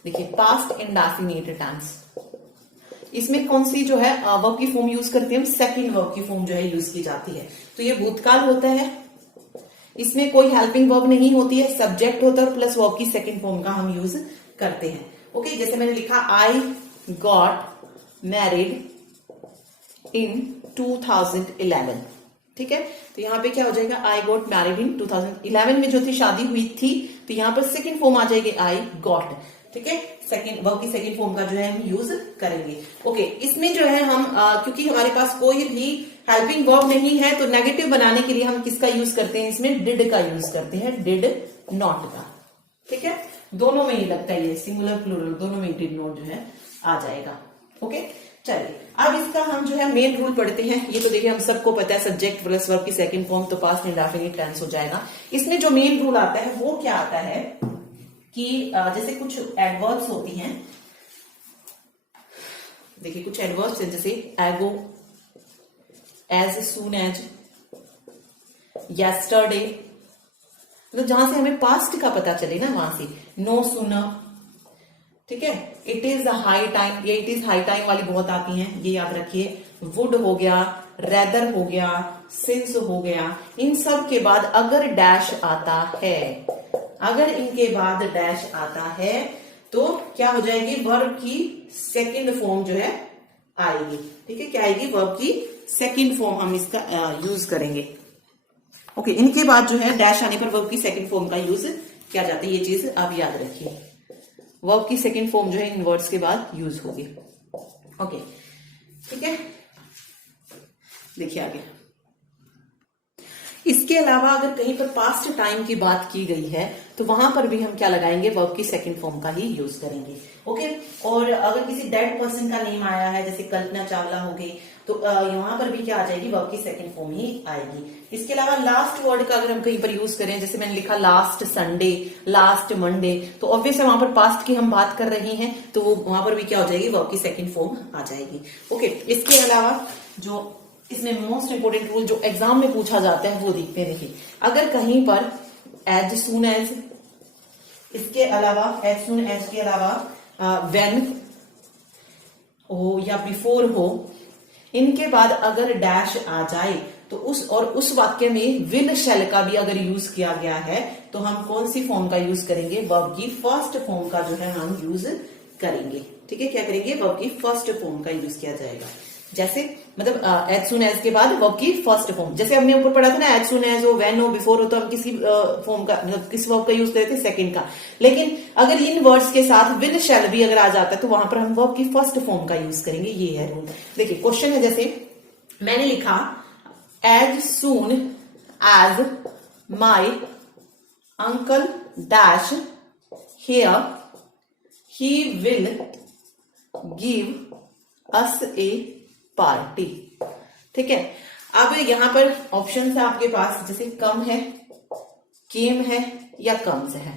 देखिए, पास्ट इंडेफिनिट टेंस, इसमें कौन सी जो है वर्ब की फॉर्म यूज करते हैं, सेकंड वर्ब की फॉर्म जो है यूज की जाती है। तो ये भूतकाल होता है, इसमें कोई हेल्पिंग वर्ब नहीं होती है, सब्जेक्ट होता है, प्लस वर्ब की सेकंड फॉर्म का हम यूज करते हैं। ओके, जैसे मैंने लिखा, आई गॉट मैरिड इन 2011। ठीक है, तो यहाँ पे क्या हो जाएगा, आई गॉट मैरिड इन 2011 में जो थी शादी हुई थी, तो यहाँ पर सेकंड फॉर्म आ जाएगी आई गॉट। ठीक है, सेकंड वर्ब की सेकंड फॉर्म का जो है हम यूज करेंगे। ओके, इसमें जो है हम क्योंकि हमारे पास कोई भी हेल्पिंग वर्ब नहीं है, तो नेगेटिव बनाने के लिए हम किसका यूज करते हैं, इसमें डिड का यूज करते हैं, डिड नॉट का। ठीक है, दोनों में ही लगता है, ये सिंगुलर प्लूरल दोनों में डिड नॉट जो है आ जाएगा। ओके, चलिए अब इसका हम जो है मेन रूल पढ़ते हैं। ये तो देखिए हम सबको पता है, सब्जेक्ट प्लस वर्ब की सेकंड फॉर्म तो पास्ट इंडेफिनिट टेंस हो जाएगा। इसमें जो मेन रूल आता है वो क्या आता है कि जैसे कुछ एडवर्ब्स होती हैं, देखिए कुछ एडवर्ब्स हैं जैसे एगो, एज सून एज, यस्टरडे, मतलब जहां से हमें पास्ट का पता चले ना वहां से, नो सूनर, ठीक है, इट इज हाई टाइम, ये इट इज हाई टाइम वाली बहुत आती हैं, ये याद रखिए। वुड हो गया, रेदर हो गया, सिंस हो गया, इन सब के बाद अगर डैश आता है, अगर इनके बाद डैश आता है तो क्या हो जाएगी, वर्ब की सेकंड फॉर्म जो है आएगी। ठीक है, क्या आएगी, वर्ब की सेकंड फॉर्म हम इसका यूज करेंगे। ओके, इनके बाद जो है डैश आने पर वर्ब की सेकंड फॉर्म का यूज किया जाता है, ये चीज आप याद रखिए। वर्ब की सेकंड फॉर्म जो है इन वर्ड्स के बाद यूज होगी। ओके, ठीक है, देखिए आगे। इसके अलावा अगर कहीं पर पास्ट टाइम की बात की गई है तो वहां पर भी हम क्या लगाएंगे, वर्ब की सेकंड फॉर्म का ही यूज करेंगे। ओके, और अगर किसी डेड पर्सन का नेम आया है जैसे कल्पना चावला हो गई तो यहां पर भी क्या आ जाएगी, वर्ब की सेकंड फॉर्म ही आएगी। इसके अलावा लास्ट वर्ड का अगर हम कहीं पर यूज करें, जैसे मैंने लिखा लास्ट संडे, लास्ट मंडे, तो ऑब्वियस है वहां पर पास्ट की हम बात कर रहे हैं तो वो वहां पर भी क्या हो जाएगी, वर्ब की सेकंड फॉर्म आ जाएगी। ओके, इसके अलावा जो इसमें मोस्ट इंपोर्टेंट रूल जो एग्जाम में पूछा जाता है वो देखते हैं। देखिए अगर कहीं पर एज सून एज, इसके अलावा एज सून एज के अलावा व्हेन हो या बिफोर हो, इनके बाद अगर डैश आ जाए तो उस वाक्य में विल शैल का भी अगर यूज किया गया है तो हम कौन सी फॉर्म का यूज करेंगे, वर्ब की फर्स्ट फॉर्म का जो है हम यूज करेंगे। ठीक है, क्या करेंगे, वर्ब की फर्स्ट फॉर्म का यूज किया जाएगा। जैसे मतलब एज सून एज के बाद वर्ब की फर्स्ट फॉर्म, जैसे हमने ऊपर पढ़ा था ना, एज सून एज हो, व्हेन हो, बिफोर हो, तो हम किसी फॉर्म का मतलब किस वर्ब का यूज करते थे, सेकंड का। लेकिन अगर इन वर्ड्स के साथ विल शैल भी अगर आ जाता है तो वहां पर हम वर्ब की फर्स्ट फॉर्म का यूज करेंगे। ये है रूल। देखिए क्वेश्चन है, जैसे मैंने लिखा as soon as my uncle dash here he will give us a party. ठीक है, अब यहां पर ऑप्शन है आपके पास, जैसे कम है, केम है या कम्स है,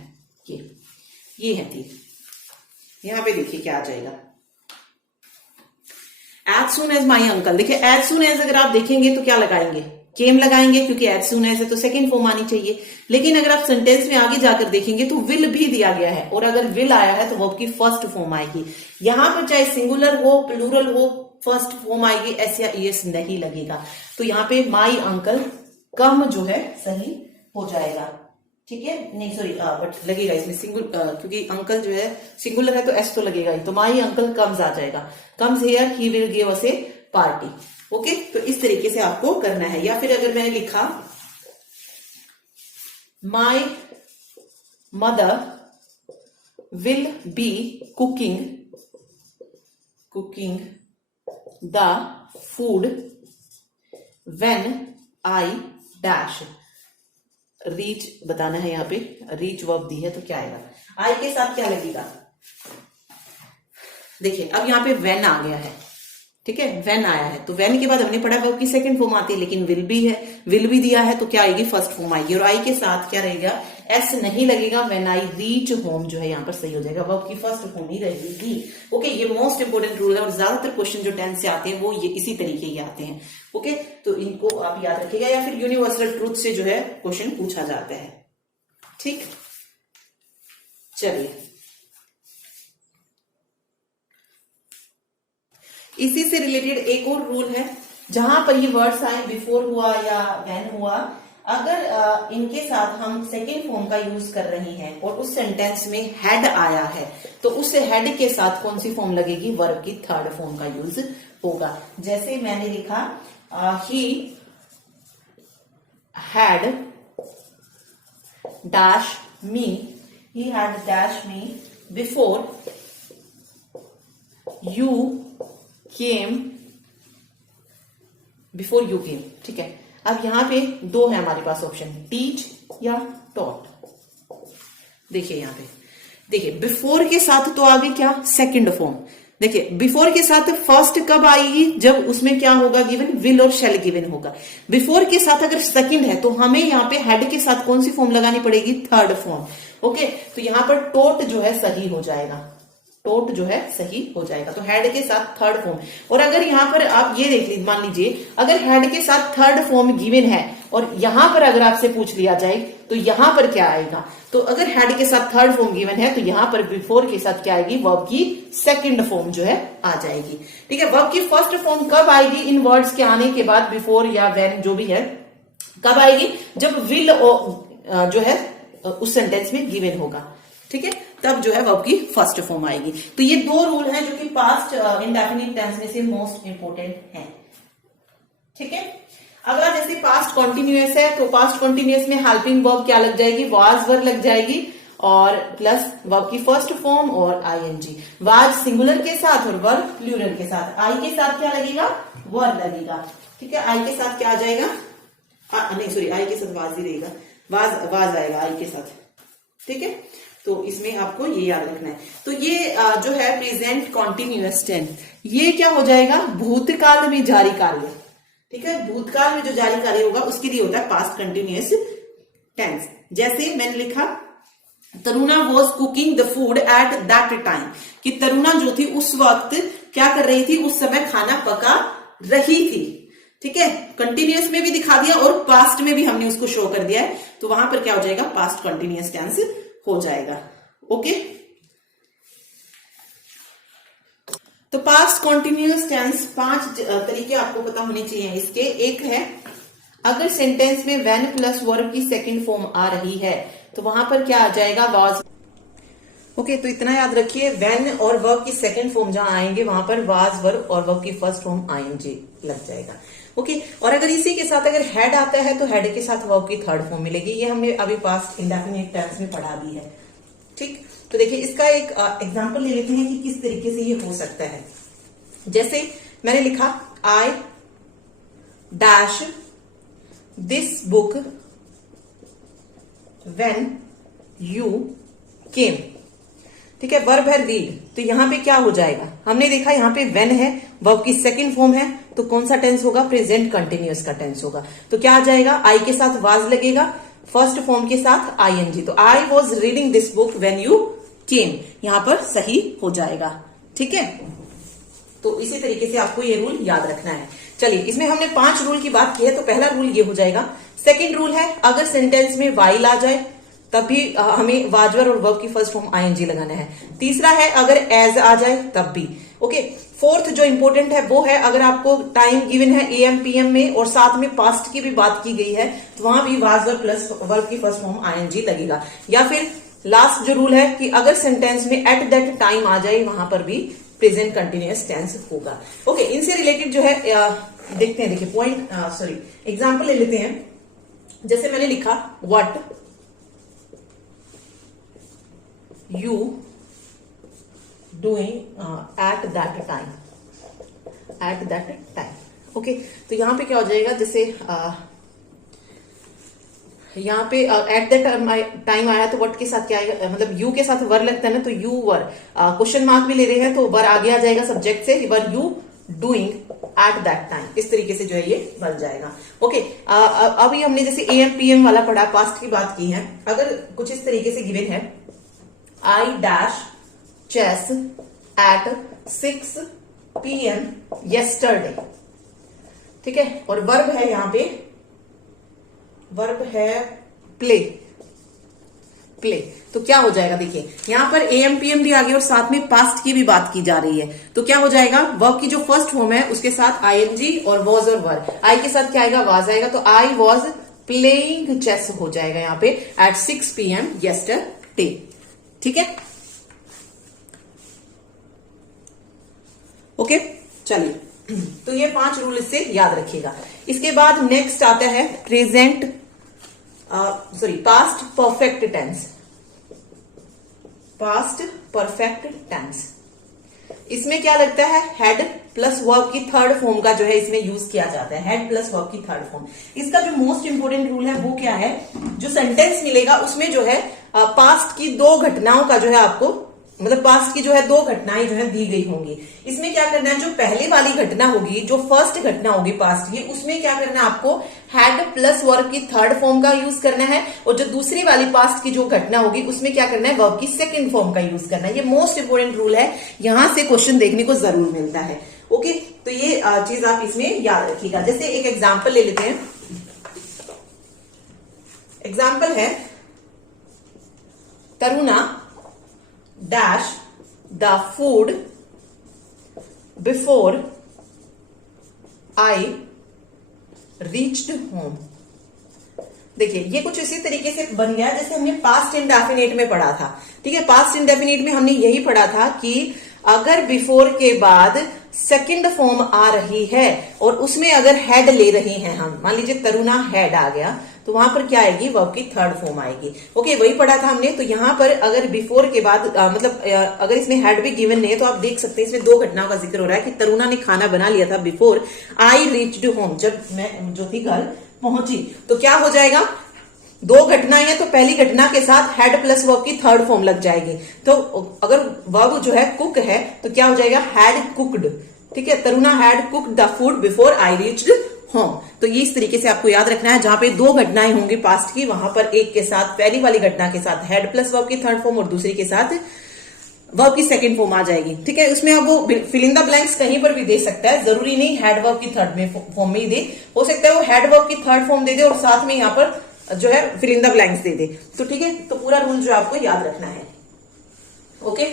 ये है तीन। यहां पे देखिए क्या आ जाएगा, as soon as my uncle. देखिए एज सून एज अगर आप देखेंगे तो क्या लगाएंगे, केम लगाएंगे, क्योंकि एज सून एज है तो सेकंड फॉर्म आनी चाहिए। लेकिन अगर आप सेंटेंस में आगे जाकर देखेंगे तो विल भी दिया गया है, और अगर विल आया है तो वर्ब की फर्स्ट फॉर्म आएगी। यहां पर चाहे सिंगुलर हो, प्लूरल हो, फर्स्ट फॉर्म आएगी, एस या ईएस नहीं लगेगा। तो यहाँ पे माई अंकल कम जो है सही हो जाएगा। ठीक है, नहीं सॉरी बट लगेगा इसमें क्योंकि अंकल जो है सिंगुलर है तो एस तो लगेगा ही, तो माई अंकल कम्स आ जाएगा। Comes here he will give us a party. Okay, तो इस तरीके से आपको करना है। या फिर अगर मैंने लिखा my mother will be cooking the food when I dash, reach बताना है, यहाँ पे रीच वर्ब दी है तो क्या आएगा, आई के साथ क्या लगेगा। देखिए अब यहाँ पे व्हेन आ गया है, ठीक है, व्हेन आया है तो व्हेन के बाद हमने पढ़ा वर्ब की सेकंड फॉर्म आती है, लेकिन विल भी है, विल भी दिया है तो क्या आएगी, फर्स्ट फॉर्म आएगी। और आई के साथ क्या रहेगा, एस नहीं लगेगा, व्हेन आई रीच होम जो है यहाँ पर सही हो जाएगा, वर्ब की फर्स्ट फॉर्म ही रहेगी। ओके, ये मोस्ट इंपोर्टेंट रूल है और ज्यादातर क्वेश्चन जो टेंस से आते हैं वो ये इसी तरीके ही आते हैं। ओके, तो इनको आप याद रखिएगा, या फिर यूनिवर्सल ट्रूथ से जो है क्वेश्चन पूछा जाता है। ठीक, चलिए इसी से रिलेटेड एक और रूल है, जहां पर ये वर्ड्स आए, बिफोर हुआ या व्हेन हुआ, अगर इनके साथ हम सेकेंड फॉर्म का यूज कर रहे हैं और उस सेंटेंस में हैड आया है तो उस हैड के साथ कौन सी फॉर्म लगेगी, वर्ब की थर्ड फॉर्म का यूज होगा। जैसे मैंने लिखा he had dash me, he had dash me before you came, before you came. ठीक है, अब यहां पे दो है हमारे पास ऑप्शन, टीच या टॉट। देखिए यहां पे देखिए बिफोर के साथ तो आगे क्या, सेकंड फॉर्म, देखिए बिफोर के साथ फर्स्ट कब आएगी, जब उसमें क्या होगा गिवन, विल और शैल गिवन होगा। बिफोर के साथ अगर सेकंड है तो हमें यहाँ पे हेड के साथ कौन सी फॉर्म लगानी पड़ेगी, थर्ड फॉर्म। ओके, तो यहाँ पर टोट जो है सही हो जाएगा, टोट जो है सही हो जाएगा, तो हेड के साथ थर्ड फॉर्म। और अगर यहाँ पर आप ये देख लीजिए, मान लीजिए अगर हेड के साथ थर्ड फॉर्म गिवन है और यहां पर अगर आपसे पूछ लिया जाए तो यहां पर क्या आएगा, तो अगर हेड के साथ थर्ड फॉर्म गिवन है तो यहां पर बिफोर के साथ क्या आएगी, वर्ब की सेकंड फॉर्म जो है आ जाएगी। ठीक है, वर्ब की फर्स्ट फॉर्म कब आएगी, इन वर्ड्स के आने के बाद, बिफोर या व्हेन जो भी है, कब आएगी, जब विल जो है उस सेंटेंस में गिवन होगा। ठीक है, तब जो है वर्ब की फर्स्ट फॉर्म आएगी। तो ये दो रूल हैं जो कि पास्ट इंडेफिनिट टेंस में से मोस्ट इंपोर्टेंट हैं। ठीक है, अगला जैसे पास्ट कॉन्टिन्यूअस है, तो पास्ट कॉन्टिन्यूअस में हेल्पिंग वर्ब क्या लग जाएगी, वाज वर लग जाएगी और प्लस वर्ब की फर्स्ट फॉर्म और आईएनजी। वाज सिंगुलर के साथ और वर्ब प्लूरल के साथ। आई के साथ क्या लगेगा, वर लगेगा। ठीक है, आई के साथ क्या आ जाएगा, नहीं सॉरी, आई के साथ वाज ही रहेगा, वाज आएगा आई के साथ। ठीक है, तो इसमें आपको ये याद रखना है। तो ये जो है प्रेजेंट कॉन्टिन्यूअस टेंस, ये क्या हो जाएगा, भूतकाल में जारी कार्य। ठीक है, भूतकाल में जो जारी कार्य होगा उसके लिए होता है पास्ट कंटिन्यूअस टेंस। जैसे मैंने लिखा Taruna was cooking the food at that time, कि तरुणा जो थी उस वक्त क्या कर रही थी, उस समय खाना पका रही थी। ठीक है, कंटिन्यूअस में भी दिखा दिया और पास्ट में भी हमने उसको शो कर दिया है, तो वहां पर क्या हो जाएगा, पास्ट कंटिन्यूअस टेंस हो जाएगा। ओके, तो पास्ट कॉन्टिन्यूअस टेंस 5 तरीके आपको पता होने चाहिए इसके। एक है अगर सेंटेंस में व्हेन प्लस वर्ब की सेकंड फॉर्म आ रही है तो वहां पर क्या आ जाएगा, वाज। ओके, तो इतना याद रखिए, व्हेन और वर्ब की सेकंड फॉर्म जहां आएंगे वहां पर वाज वर्ब और वर्ब की फर्स्ट फॉर्म आईएनजी लग जाएगा। ओके, और अगर इसी के साथ अगर हेड आता है तो हेड के साथ वर्ब की थर्ड फॉर्म मिलेगी। ये हमने अभी पास्ट इंडेफिनिट टेंस में पढ़ा भी है। ठीक, तो देखिए इसका एक एग्जांपल ले लेते हैं कि किस तरीके से ये हो सकता है। जैसे मैंने लिखा I dash this book when you came. ठीक है, वर्ब है रीड, तो यहां पे क्या हो जाएगा, हमने देखा यहां पे व्हेन है, वर्ब की सेकंड फॉर्म है, तो कौन सा टेंस होगा, प्रेजेंट कंटिन्यूअस का टेंस होगा। तो क्या आ जाएगा, आई के साथ वाज लगेगा, फर्स्ट फॉर्म के साथ आईएनजी, तो I was reading this book when you came, यहां पर सही हो जाएगा। ठीक है, तो इसी तरीके से आपको ये रूल याद रखना है। चलिए, इसमें हमने 5 रूल की बात की है, तो पहला रूल ये हो जाएगा। सेकंड रूल है अगर सेंटेंस में वाइल आ जाए तब भी हमें वाजवर और वर्ब की फर्स्ट फॉर्म आईएनजी लगाना है। तीसरा है अगर एज आ जाए तब भी। ओके, फोर्थ जो इंपॉर्टेंट है वो है अगर आपको टाइम गिवन है एएम पीएम में और साथ में पास्ट की भी बात की गई है तो वहां भी वाजवर प्लस वर्ब की फर्स्ट फॉर्म आईएनजी लगेगा। या फिर लास्ट जो रूल है कि अगर सेंटेंस में एट दैट टाइम आ जाए वहां पर भी प्रेजेंट कंटिन्यूअस टेंस होगा। ओके, इनसे रिलेटेड जो है देखते हैं, देखिए पॉइंट एग्जाम्पल ले लेते हैं। जैसे मैंने लिखा what you doing at that time, at that time. Okay, तो यहां पे क्या हो जाएगा, जैसे यहाँ पे एट दैट टाइम आया तो व्हाट के साथ क्या आएगा, मतलब यू के साथ वर लगता है ना, तो यू वर, क्वेश्चन मार्क भी ले रहे हैं तो वर आगे आ जाएगा सब्जेक्ट से, were you doing at that time, इस तरीके से जो है ये बन जाएगा। ओके, अभी हमने जैसे एएम पीएम वाला पढ़ा, पास्ट की बात की है। अगर कुछ इस तरीके से गिवन है I dash chess at 6 PM yesterday, ठीक है, और वर्ब है यहां पे, वर्ब है प्ले, प्ले, तो क्या हो जाएगा, देखिए यहां पर एएम पीएम भी आ गया और साथ में पास्ट की भी बात की जा रही है, तो क्या हो जाएगा, वर्ब की जो फर्स्ट फॉर्म है उसके साथ आईएनजी और वॉज और वर, आई के साथ क्या आएगा, वाज आएगा, तो आई वॉज प्लेइंग चेस हो जाएगा यहां पे एट 6 PM yesterday, ठीक है। ओके, चलिए, तो ये 5 रूल इससे याद रखिएगा। इसके बाद नेक्स्ट आता है present past perfect tense, past perfect tense. इसमें क्या लगता है, हेड प्लस वर्ब की थर्ड फॉर्म का जो है इसमें यूज किया जाता है, हेड प्लस वर्ब की थर्ड फॉर्म। इसका जो मोस्ट इंपोर्टेंट रूल है वो क्या है, जो सेंटेंस मिलेगा उसमें जो है पास्ट की 2 घटनाओं का जो है आपको मतलब पास्ट की जो है दो घटनाएं जो है दी गई होंगी। इसमें क्या करना है, जो पहले वाली घटना होगी, जो फर्स्ट घटना होगी पास्ट की, उसमें क्या करना है आपको, हैड प्लस वर्ब की थर्ड फॉर्म का यूज करना है। और जो दूसरी वाली पास्ट की जो घटना होगी उसमें क्या करना है, वर्ब की सेकंड फॉर्म का यूज करना है। ये मोस्ट इंपोर्टेंट रूल है, यहां से क्वेश्चन देखने को जरूर मिलता है। ओके, तो ये चीज आप इसमें याद रखिएगा। जैसे एक एग्जाम्पल ले लेते हैं। एग्जाम्पल है, Taruna dash the food before I reached home। देखिए ये कुछ इसी तरीके से बन गया जैसे हमने पास्ट इंडेफिनिट में पढ़ा था। ठीक है, पास्ट इंडेफिनिट में हमने यही पढ़ा था कि अगर बिफोर के बाद सेकंड फॉर्म आ रही है और उसमें अगर हेड ले रहे हैं हम, मान लीजिए तरुणा हेड आ गया, तो वहां पर क्या आएगी, वर्ब की थर्ड फॉर्म आएगी। ओके, वही पढ़ा था हमने। तो यहां पर अगर बिफोर के बाद मतलब अगर इसमें हेड भी गिवन नहीं है तो आप देख सकते हैं इसमें दो घटनाओं का जिक्र हो रहा है कि तरुणा ने खाना बना लिया था बिफोर आई रीच्ड होम, जब मैं जो थी घर पहुंची। तो क्या हो जाएगा, दो घटनाएं हैं तो पहली घटना के साथ हेड प्लस वर्ब की थर्ड फॉर्म लग जाएगी। तो अगर वर्ब जो है कुक है तो क्या हो जाएगा, हैड कुक्ड। ठीक है, Taruna had cooked the food before I reached home. तो ये इस तरीके से आपको याद रखना है, जहां पे दो घटनाएं होंगी पास्ट की, वहां पर एक के साथ, पहली वाली घटना के साथ हेड प्लस वर्ब की थर्ड फॉर्म और दूसरी के साथ वर्ब की सेकंड फॉर्म आ जाएगी। ठीक है, उसमें अब वो फिल इन द ब्लैंक्स कहीं पर भी दे सकता है, जरूरी नहीं हेड वर्ब की थर्ड में फॉर्म में ही दे। हो सकता है वो हेड वर्ब की थर्ड फॉर्म दे दे और साथ में यहाँ पर जो है फिल इन द ब्लैंक्स दे दे। तो ठीक है, तो पूरा रूल जो आपको याद रखना है। ओके,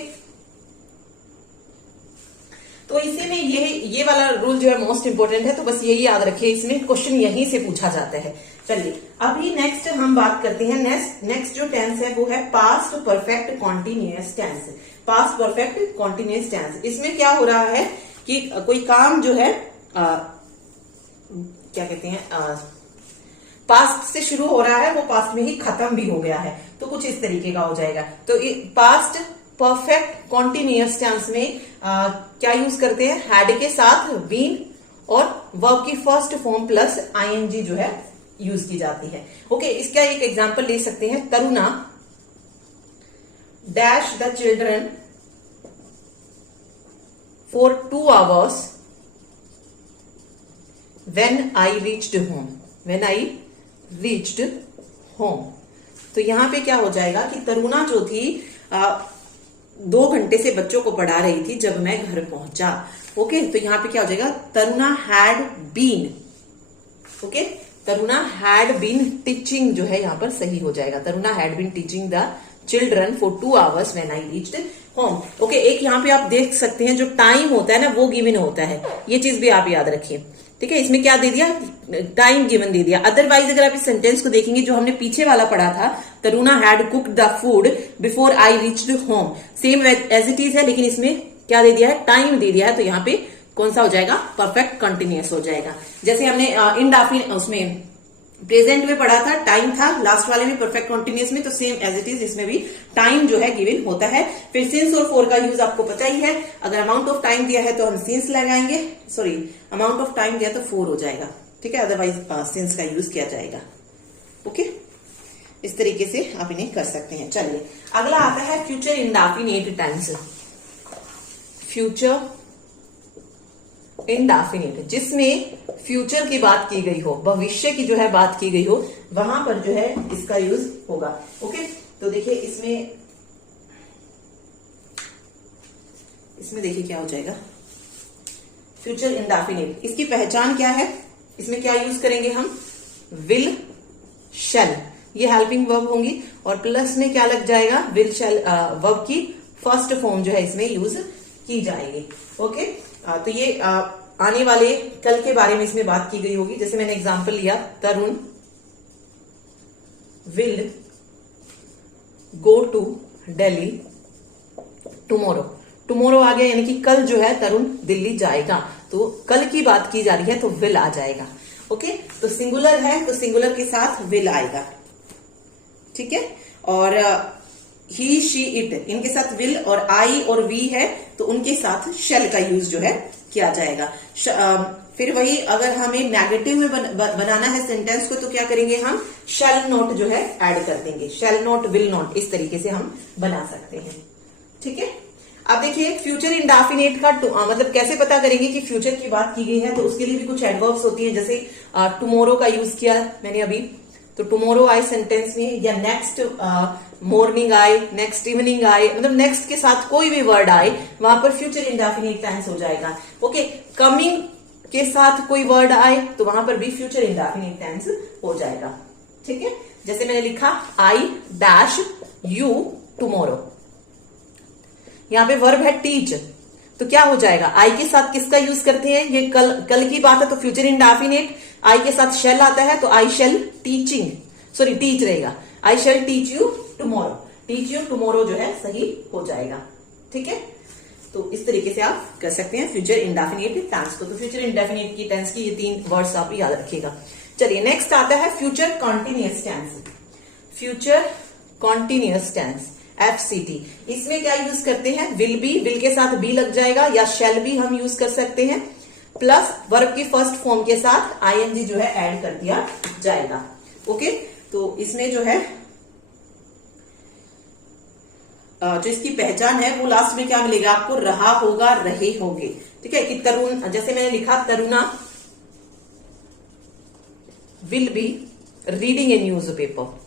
तो इसी में ये वाला रूल जो है मोस्ट इंपोर्टेंट है, तो बस यही याद रखिए, इसमें क्वेश्चन यहीं से पूछा जाता है। चलिए अभी नेक्स्ट हम बात करते हैं। नेक्स्ट जो टेंस है वो है past perfect continuous tense. Past perfect continuous tense, इसमें क्या हो रहा है कि कोई काम जो है क्या कहते हैं, पास्ट से शुरू हो रहा है, वो पास्ट में ही खत्म भी हो गया है, तो कुछ इस तरीके का हो जाएगा। तो पास्ट परफेक्ट कॉन्टिन्यूअस टेंस में क्या यूज करते हैं, हैड के साथ बीन और वर्ब की फर्स्ट फॉर्म प्लस आईएनजी जो है यूज की जाती है। ओके, इसका एक एग्जांपल ले सकते हैं, Taruna dash the children for 2 hours when I reached home. When I reached home, तो यहां पे क्या हो जाएगा कि तरुणा जो थी 2 घंटे से बच्चों को पढ़ा रही थी जब मैं घर पहुंचा। ओके, तो यहां पे क्या हो जाएगा, Taruna had been. Okay, Taruna had been teaching जो है यहां पर सही हो जाएगा, Taruna had been teaching the children for 2 hours when I reached home. Okay, एक यहां पे आप देख सकते हैं जो टाइम होता है ना वो गिवन होता है, ये चीज भी आप याद रखिए। ठीक है, इसमें क्या दे दिया, टाइम गिवन दे दिया। अदरवाइज अगर आप इस सेंटेंस को देखेंगे जो हमने पीछे वाला पढ़ा था, Taruna had cooked the food before I reached home, same as it is है, लेकिन इसमें क्या दे दिया है, टाइम दे दिया है। तो यहाँ पे कौन सा हो जाएगा, परफेक्ट कंटिन्यूअस हो जाएगा। जैसे हमने इंडेफिनिट उसमें प्रेजेंट में पढ़ा था, टाइम था लास्ट वाले में परफेक्ट कंटिन्यूअस में, तो सेम एज इट इज इसमें भी टाइम जो है गिवन होता है। फिर सिंस और फॉर का यूज आपको पता ही है, अगर अमाउंट ऑफ टाइम दिया है तो हम सिंस लगाएंगे, सॉरी अमाउंट ऑफ टाइम दिया तो फॉर हो जाएगा। ठीक है, अदरवाइज सिंस का यूज किया जाएगा। ओके, इस तरीके से आप इन्हें कर सकते हैं। चलिए अगला आता है future indefinite tense. Future indefinite, जिसमें फ्यूचर की बात की गई हो, भविष्य की जो है बात की गई हो, वहां पर जो है इसका यूज होगा। ओके, तो देखिए इसमें देखिए क्या हो जाएगा, फ्यूचर इंडेफिनिट। इसकी पहचान क्या है, इसमें क्या यूज करेंगे हम, विल शैल, ये हेल्पिंग वर्ब होंगी और प्लस में क्या लग जाएगा, विल शैल वर्ब की फर्स्ट फॉर्म जो है इसमें यूज की जाएगी। ओके, तो ये आने वाले कल के बारे में इसमें बात की गई होगी। जैसे मैंने एग्जांपल लिया, Tarun will go to Delhi tomorrow. Tomorrow आ गया यानी कि कल जो है तरुण दिल्ली जाएगा, तो कल की बात की जा रही है तो विल आ जाएगा। ओके, तो सिंगुलर है तो सिंगुलर के साथ विल आएगा। ठीक है, और ही शी इट इनके साथ विल, और आई और वी है तो उनके साथ शेल का यूज जो है किया जाएगा। फिर वही अगर हमें नेगेटिव में बनाना है सेंटेंस को तो क्या करेंगे हम, शैल नॉट जो है ऐड कर देंगे, शैल नॉट विल नॉट, इस तरीके से हम बना सकते हैं। ठीक है। अब देखिए फ्यूचर इंडेफिनिट का मतलब कैसे पता करेंगे कि फ्यूचर की बात की गई है, तो उसके लिए भी कुछ एडवर्ब्स होती है, जैसे टुमारो का यूज किया मैंने अभी, तो टुमारो आए सेंटेंस में, या नेक्स्ट मॉर्निंग आए, नेक्स्ट इवनिंग आए, मतलब नेक्स्ट के साथ कोई भी वर्ड आए वहां पर फ्यूचर इंडेफिनिट टेंस हो जाएगा। ओके, कमिंग के साथ कोई वर्ड आए तो वहां पर भी फ्यूचर इंडेफिनिट टेंस हो जाएगा। ठीक है, जैसे मैंने लिखा आई डैश यू टुमारो, यहां पे वर्ब है टीच, तो क्या हो जाएगा, आई के साथ किसका यूज करते हैं, ये कल की बात है तो फ्यूचर इंडेफिनिट, आई के साथ शेल आता है तो I shall teaching, sorry teach रहेगा, I shall teach you tomorrow, teach you tomorrow जो है सही हो जाएगा। ठीक है, तो इस तरीके से आप कर सकते हैं फ्यूचर इंडेफिनिट टेंस को। तो फ्यूचर इंडेफिनिट की टेंस की ये 3 वर्ड्स आप याद रखिएगा। चलिए नेक्स्ट आता है future continuous tense. Future continuous tense FCT, इसमें क्या यूज करते हैं, विल बी, विल के साथ बी लग जाएगा, या शेल बी हम यूज कर सकते हैं, प्लस वर्ब की फर्स्ट फॉर्म के साथ ING जो है ऐड कर दिया जाएगा। ओके, तो इसमें जो है जो इसकी पहचान है वो लास्ट में क्या मिलेगा आपको, रहा होगा, रहे होंगे। ठीक है, कि तरुण, जैसे मैंने लिखा Taruna will be reading A newspaper,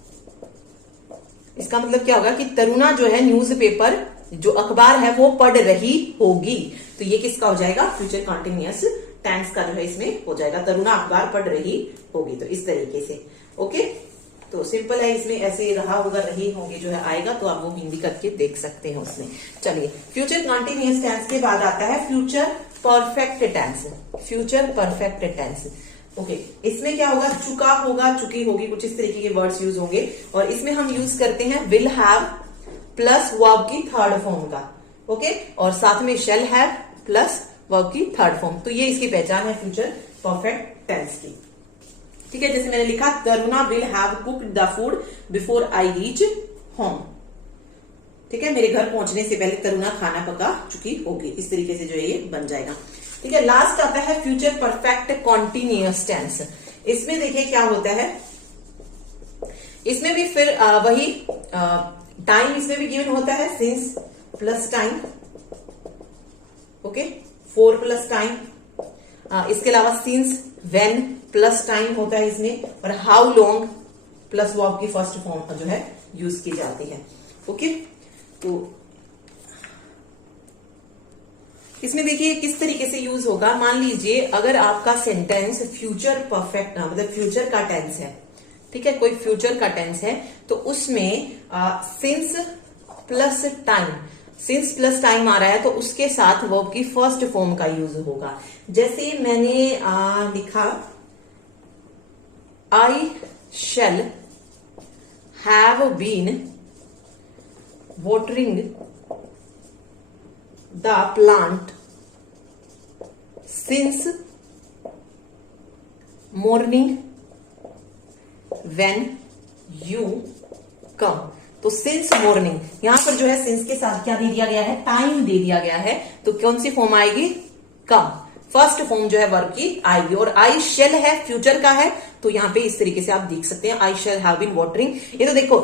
इसका मतलब क्या होगा कि तरुणा जो है न्यूज़पेपर, जो अखबार है वो पढ़ रही होगी, तो ये किसका हो जाएगा, फ्यूचर कॉन्टिन्यूअस टेंस का जो है इसमें हो जाएगा, तरुणा अखबार पढ़ रही होगी। तो इस तरीके से ओके, तो सिंपल है, इसमें ऐसे रहा होगा, रही होंगे जो है आएगा, तो आप वो हिंदी करके देख सकते हैं उसमें। चलिए फ्यूचर कॉन्टिन्यूअस टेंस के बाद आता है future perfect tense. Future perfect tense, okay, इसमें क्या होगा, चुका होगा, चुकी होगी, कुछ इस तरीके के वर्ड्स यूज होंगे, और इसमें हम यूज करते हैं विल हैव प्लस वर्ब की थर्ड फॉर्म का। ओके, और साथ में शेल हैव प्लस वर्ब की थर्ड फॉर्म, तो ये इसकी पहचान है फ्यूचर परफेक्ट टेंस की। ठीक है, जैसे मैंने लिखा Taruna will have cooked the food before I reach home. ठीक है, मेरे घर पहुंचने से पहले तरुणा खाना पका चुकी होगी, इस तरीके से जो है ये बन जाएगा। ठीक है, लास्ट आता है फ्यूचर परफेक्ट कॉन्टिन्यूअस टेंस। इसमें देखिए क्या होता है, इसमें भी फिर वही टाइम इसमें भी गिवन होता है, since plus time, okay, for plus time, इसके अलावा सिंस, व्हेन प्लस टाइम होता है इसमें, और हाउ लॉन्ग प्लस वर्ब की फर्स्ट फॉर्म जो है यूज की जाती है। ओके, तो इसमें देखिए किस तरीके से यूज होगा। मान लीजिए अगर आपका सेंटेंस फ्यूचर परफेक्ट मतलब फ्यूचर का टेंस है, ठीक है, कोई फ्यूचर का टेंस है, तो उसमें since plus time, since plus time आ रहा है तो उसके साथ वर्ब की फर्स्ट फॉर्म का यूज होगा। जैसे मैंने लिखा I shall have been watering the plant since morning when you come. तो सिंस मॉर्निंग, यहां पर जो है सिंस के साथ क्या दे दिया गया है, टाइम दे दिया गया है, तो कौन सी फॉर्म आएगी, कम, फर्स्ट फॉर्म जो है वर्ब की आएगी। और आई शेल है, फ्यूचर का है, तो यहाँ पे इस तरीके से आप देख सकते हैं, I shall have been watering. ये तो देखो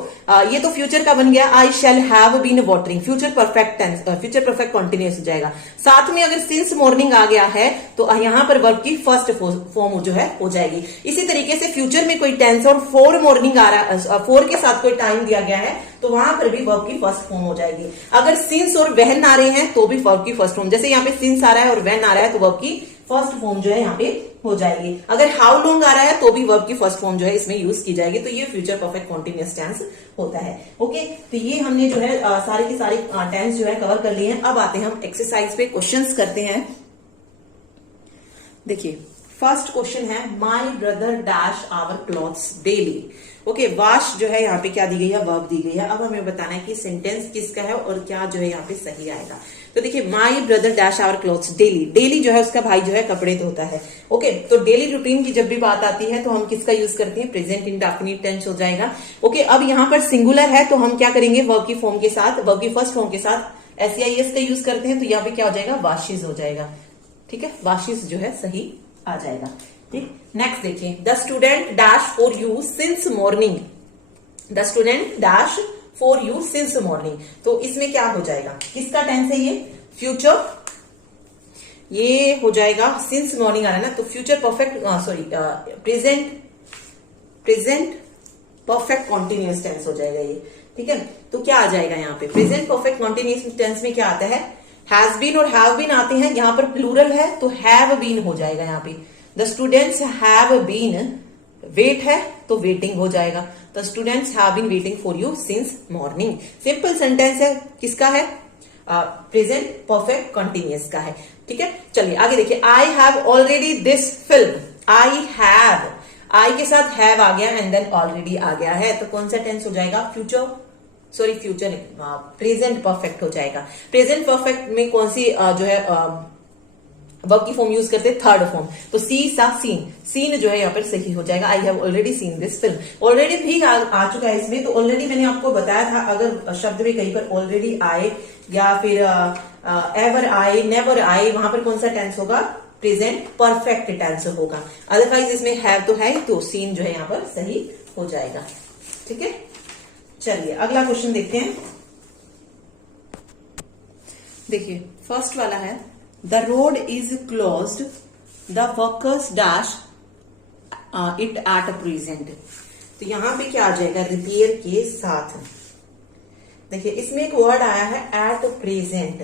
ये तो फ्यूचर का बन गया, I shall have been watering, future perfect tense, future perfect continuous हो जाएगा। साथ में अगर सिंस मॉर्निंग आ गया है तो यहाँ पर वर्ब की फर्स्ट फॉर्म जो है हो जाएगी। इसी तरीके से फ्यूचर में कोई टेंस और फॉर मॉर्निंग आ रहा है, फॉर के साथ कोई टाइम दिया गया है, तो वहां पर भी वर्ब की फर्स्ट फॉर्म हो जाएगी। अगर सिंस और व्हेन आ रहे हैं तो भी वर्ब की फर्स्ट फॉर्म, जैसे यहाँ पे सिंस आ रहा है और व्हेन आ रहा है तो वर्ब की फर्स्ट फॉर्म जो है यहाँ पे हो जाएगी। अगर हाउ लॉन्ग आ रहा है तो भी वर्ब की फर्स्ट फॉर्म जो है इसमें यूज की जाएगी। तो ये फ्यूचर परफेक्ट कॉन्टिन्यूअस टेंस होता है। ओके, तो ये हमने जो है सारे के सारे टेंस जो है कवर कर लिए हैं। अब आते हैं हम एक्सरसाइज पे, क्वेश्चंस करते हैं। देखिए फर्स्ट क्वेश्चन है, my brother dash our clothes daily. Okay, wash जो है यहाँ पे क्या दी गई है, वर्ब दी गई है। अब हमें बताना है कि सेंटेंस किसका है और क्या जो है यहाँ पे सही आएगा। तो देखिए my brother dash our clothes daily, daily जो है उसका भाई जो है कपड़े धोता है। ओके, तो डेली रूटीन की जब भी बात आती है तो हम किसका यूज करते हैं, प्रेजेंट इंडेफिनिट टेंस हो जाएगा। ओके, अब यहाँ पर सिंगुलर है तो हम क्या करेंगे, वर्ब की फॉर्म के साथ, वर्ब की फर्स्ट फॉर्म के साथ SEIS का यूज करते हैं, तो यहाँ पे क्या हो जाएगा, वाशिज हो जाएगा। ठीक है, वाशिज जो है सही आ जाएगा। ठीक, नेक्स्ट देखिए, the student dash for you since morning, the student dash for you since morning. तो इसमें क्या हो जाएगा, किसका टेंस है ये, फ्यूचर, ये हो जाएगा सिंस मॉर्निंग आ रहा है ना, तो future perfect sorry present perfect continuous tense हो जाएगा ये, ठीक है। तो क्या आ जाएगा यहाँ पे, प्रेजेंट परफेक्ट कॉन्टिन्यूअस टेंस में क्या आता है, हैज बीन और हैव बीन आते हैं, यहाँ पर प्लूरल है तो हैव बीन हो जाएगा यहाँ पे। The students have been, wait है तो वेटिंग हो जाएगा, the students have been waiting for you since morning. Simple sentence है, किसका है, प्रेजेंट परफेक्ट कॉन्टिन्यूअस का है, ठीक है। चलिए आगे देखिए, I have already this film, I have, I के साथ हैव आ गया एंड देन ऑलरेडी आ गया है, तो कौन सा टेंस हो जाएगा, future sorry future present perfect हो जाएगा। प्रेजेंट परफेक्ट में कौन सी जो है वर्ब की फॉर्म यूज करते हैं, थर्ड फॉर्म, तो सी सा सीन, सीन जो है यहाँ पर सही हो जाएगा। आई have already seen this film, already भी आ चुका है इसमें, तो ऑलरेडी मैंने आपको बताया था अगर शब्द में कहीं पर ऑलरेडी आए या फिर एवर आए, नेवर आए, वहां पर कौन सा टेंस होगा, प्रेजेंट परफेक्ट टेंस होगा। अदरवाइज इसमें हैव तो है, तो सीन जो है यहाँ पर सही हो जाएगा, ठीक है। चलिए अगला क्वेश्चन देखते हैं। देखिए फर्स्ट वाला है, the road is closed, the workers dash it at present. तो यहां पे क्या आ जाएगा, रिपेयर के साथ। देखिए इसमें एक वर्ड आया है एट प्रेजेंट।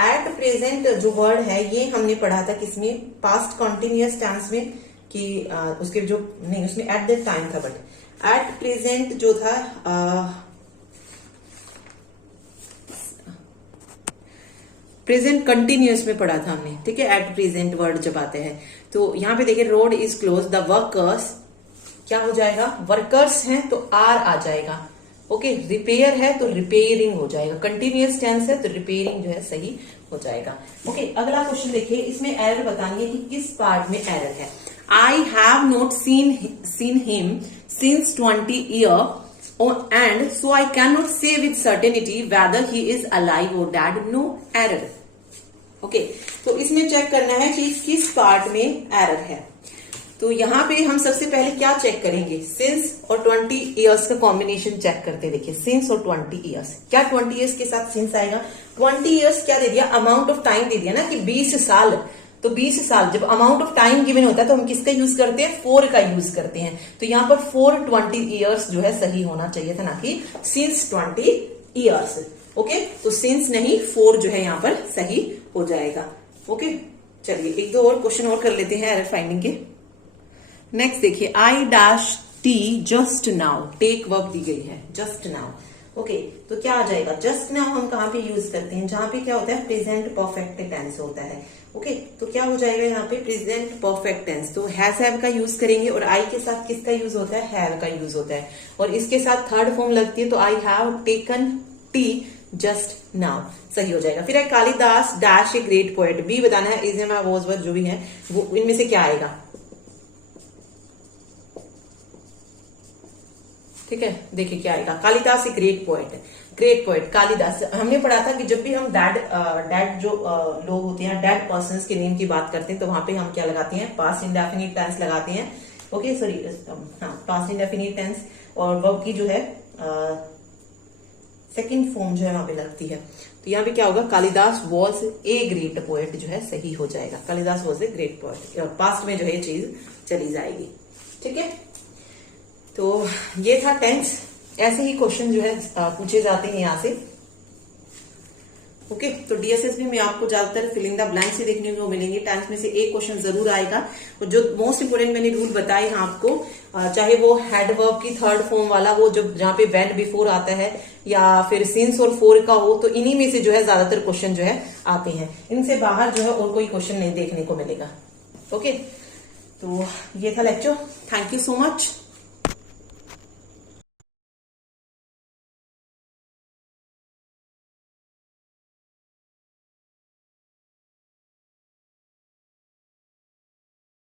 एट प्रेजेंट जो वर्ड है ये हमने पढ़ा था किसमें, पास्ट कॉन्टिन्यूअस टेंस में, कि उसके जो नहीं, उसमें एट दैट टाइम था, बट एट प्रेजेंट जो था प्रेजेंट कंटिन्यूअस में पढ़ा था हमने, ठीक है। एट प्रेजेंट वर्ड जब आते हैं तो यहाँ पे देखिए road is close, the workers क्या हो जाएगा, वर्कर्स हैं तो आर आ जाएगा, ओके। रिपेयर है तो रिपेयरिंग हो जाएगा, कंटिन्यूअस टेंस है तो रिपेयरिंग जो है सही हो जाएगा, ओके। अगला क्वेश्चन देखिए, इसमें एरर बतानी है कि किस पार्ट में एरर है। I have not seen him since 20 year and so I cannot say with certainty whether he is alive or dead, no error, okay। तो इसमें चेक करना है कि किस पार्ट में एरर है। तो यहाँ पे हम सबसे पहले क्या चेक करेंगे, सिंस और 20 इयर्स का कॉम्बिनेशन चेक करते हैं। देखिए सिंस और 20 इयर्स, क्या 20 इयर्स के साथ सिंस आएगा, 20 इयर्स क्या दे दिया, अमाउंट ऑफ टाइम दे दिया ना कि 20 साल, तो 20 साल जब अमाउंट ऑफ टाइम गिवन होता है तो हम किसका यूज करते हैं, 4 का यूज करते हैं। तो यहाँ पर 420 इयर्स जो है सही होना चाहिए था, ना कि सिंस 20 इयर्स, ओके। तो सिंस नहीं 4 जो है यहाँ पर सही हो जाएगा, ओके। चलिए एक दो और क्वेश्चन और कर लेते हैं एरर फाइंडिंग के। नेक्स्ट देखिए, I dash tea just now, take verb दी गई है जस्ट नाउ, ओके। तो क्या आ जाएगा, जस्ट नाउ हम कहाँ पे यूज करते हैं, जहां पे क्या होता है, प्रेजेंट परफेक्ट टेंस होता है, ओके। तो क्या हो जाएगा यहाँ पे, प्रेजेंट परफेक्ट टेंस, तो हैज हैव का यूज करेंगे, और आई के साथ किसका यूज होता है, हैव का यूज होता है, और इसके साथ थर्ड फॉर्म लगती है, तो I have taken tea just now, सही हो जाएगा। फिर है Kalidas dash a great poet, be बताना है, इज एम वॉज वर जो भी है वो इनमें से क्या आएगा, ठीक है। देखिए क्या आएगा, कालिदास ए great poet, great poet Kalidas. हमने पढ़ा था कि जब भी हम डैड जो लोग होते हैं, डैड पर्सन्स के नेम की बात करते हैं, तो वहां पे हम क्या लगाते हैं, पास्ट इंडेफिनिट टेंस लगाते हैं, ओके सॉरी हाँ पास्ट इंडेफिनिट टेंस, और वर्ब की जो है सेकंड फॉर्म जो है वहां पे लगती है। तो यहाँ पे क्या होगा, Kalidas was a great poet जो है सही हो जाएगा, Kalidas was a great poet, past में जो है ये चीज चली जाएगी, ठीक है। तो ये था टेंस, ऐसे ही क्वेश्चन जो है पूछे जाते हैं यहाँ से, ओके। तो डीएसएसबी में आपको ज्यादातर फिलिंग द ब्लैंक से देखने को मिलेंगे, टेंस में से एक क्वेश्चन जरूर आएगा, और जो मोस्ट इंपोर्टेंट मैंने रूल बताए हैं आपको, चाहे वो हेड वर्ब की थर्ड फॉर्म वाला हो, जो जहां पे व्हेन बिफोर आता है, या फिर सिंस और फॉर का हो, तो इन्हीं में से जो है ज्यादातर क्वेश्चन जो है आते हैं, इनसे बाहर जो है और कोई क्वेश्चन नहीं देखने को मिलेगा, ओके। तो ये था lecture, thank you so much.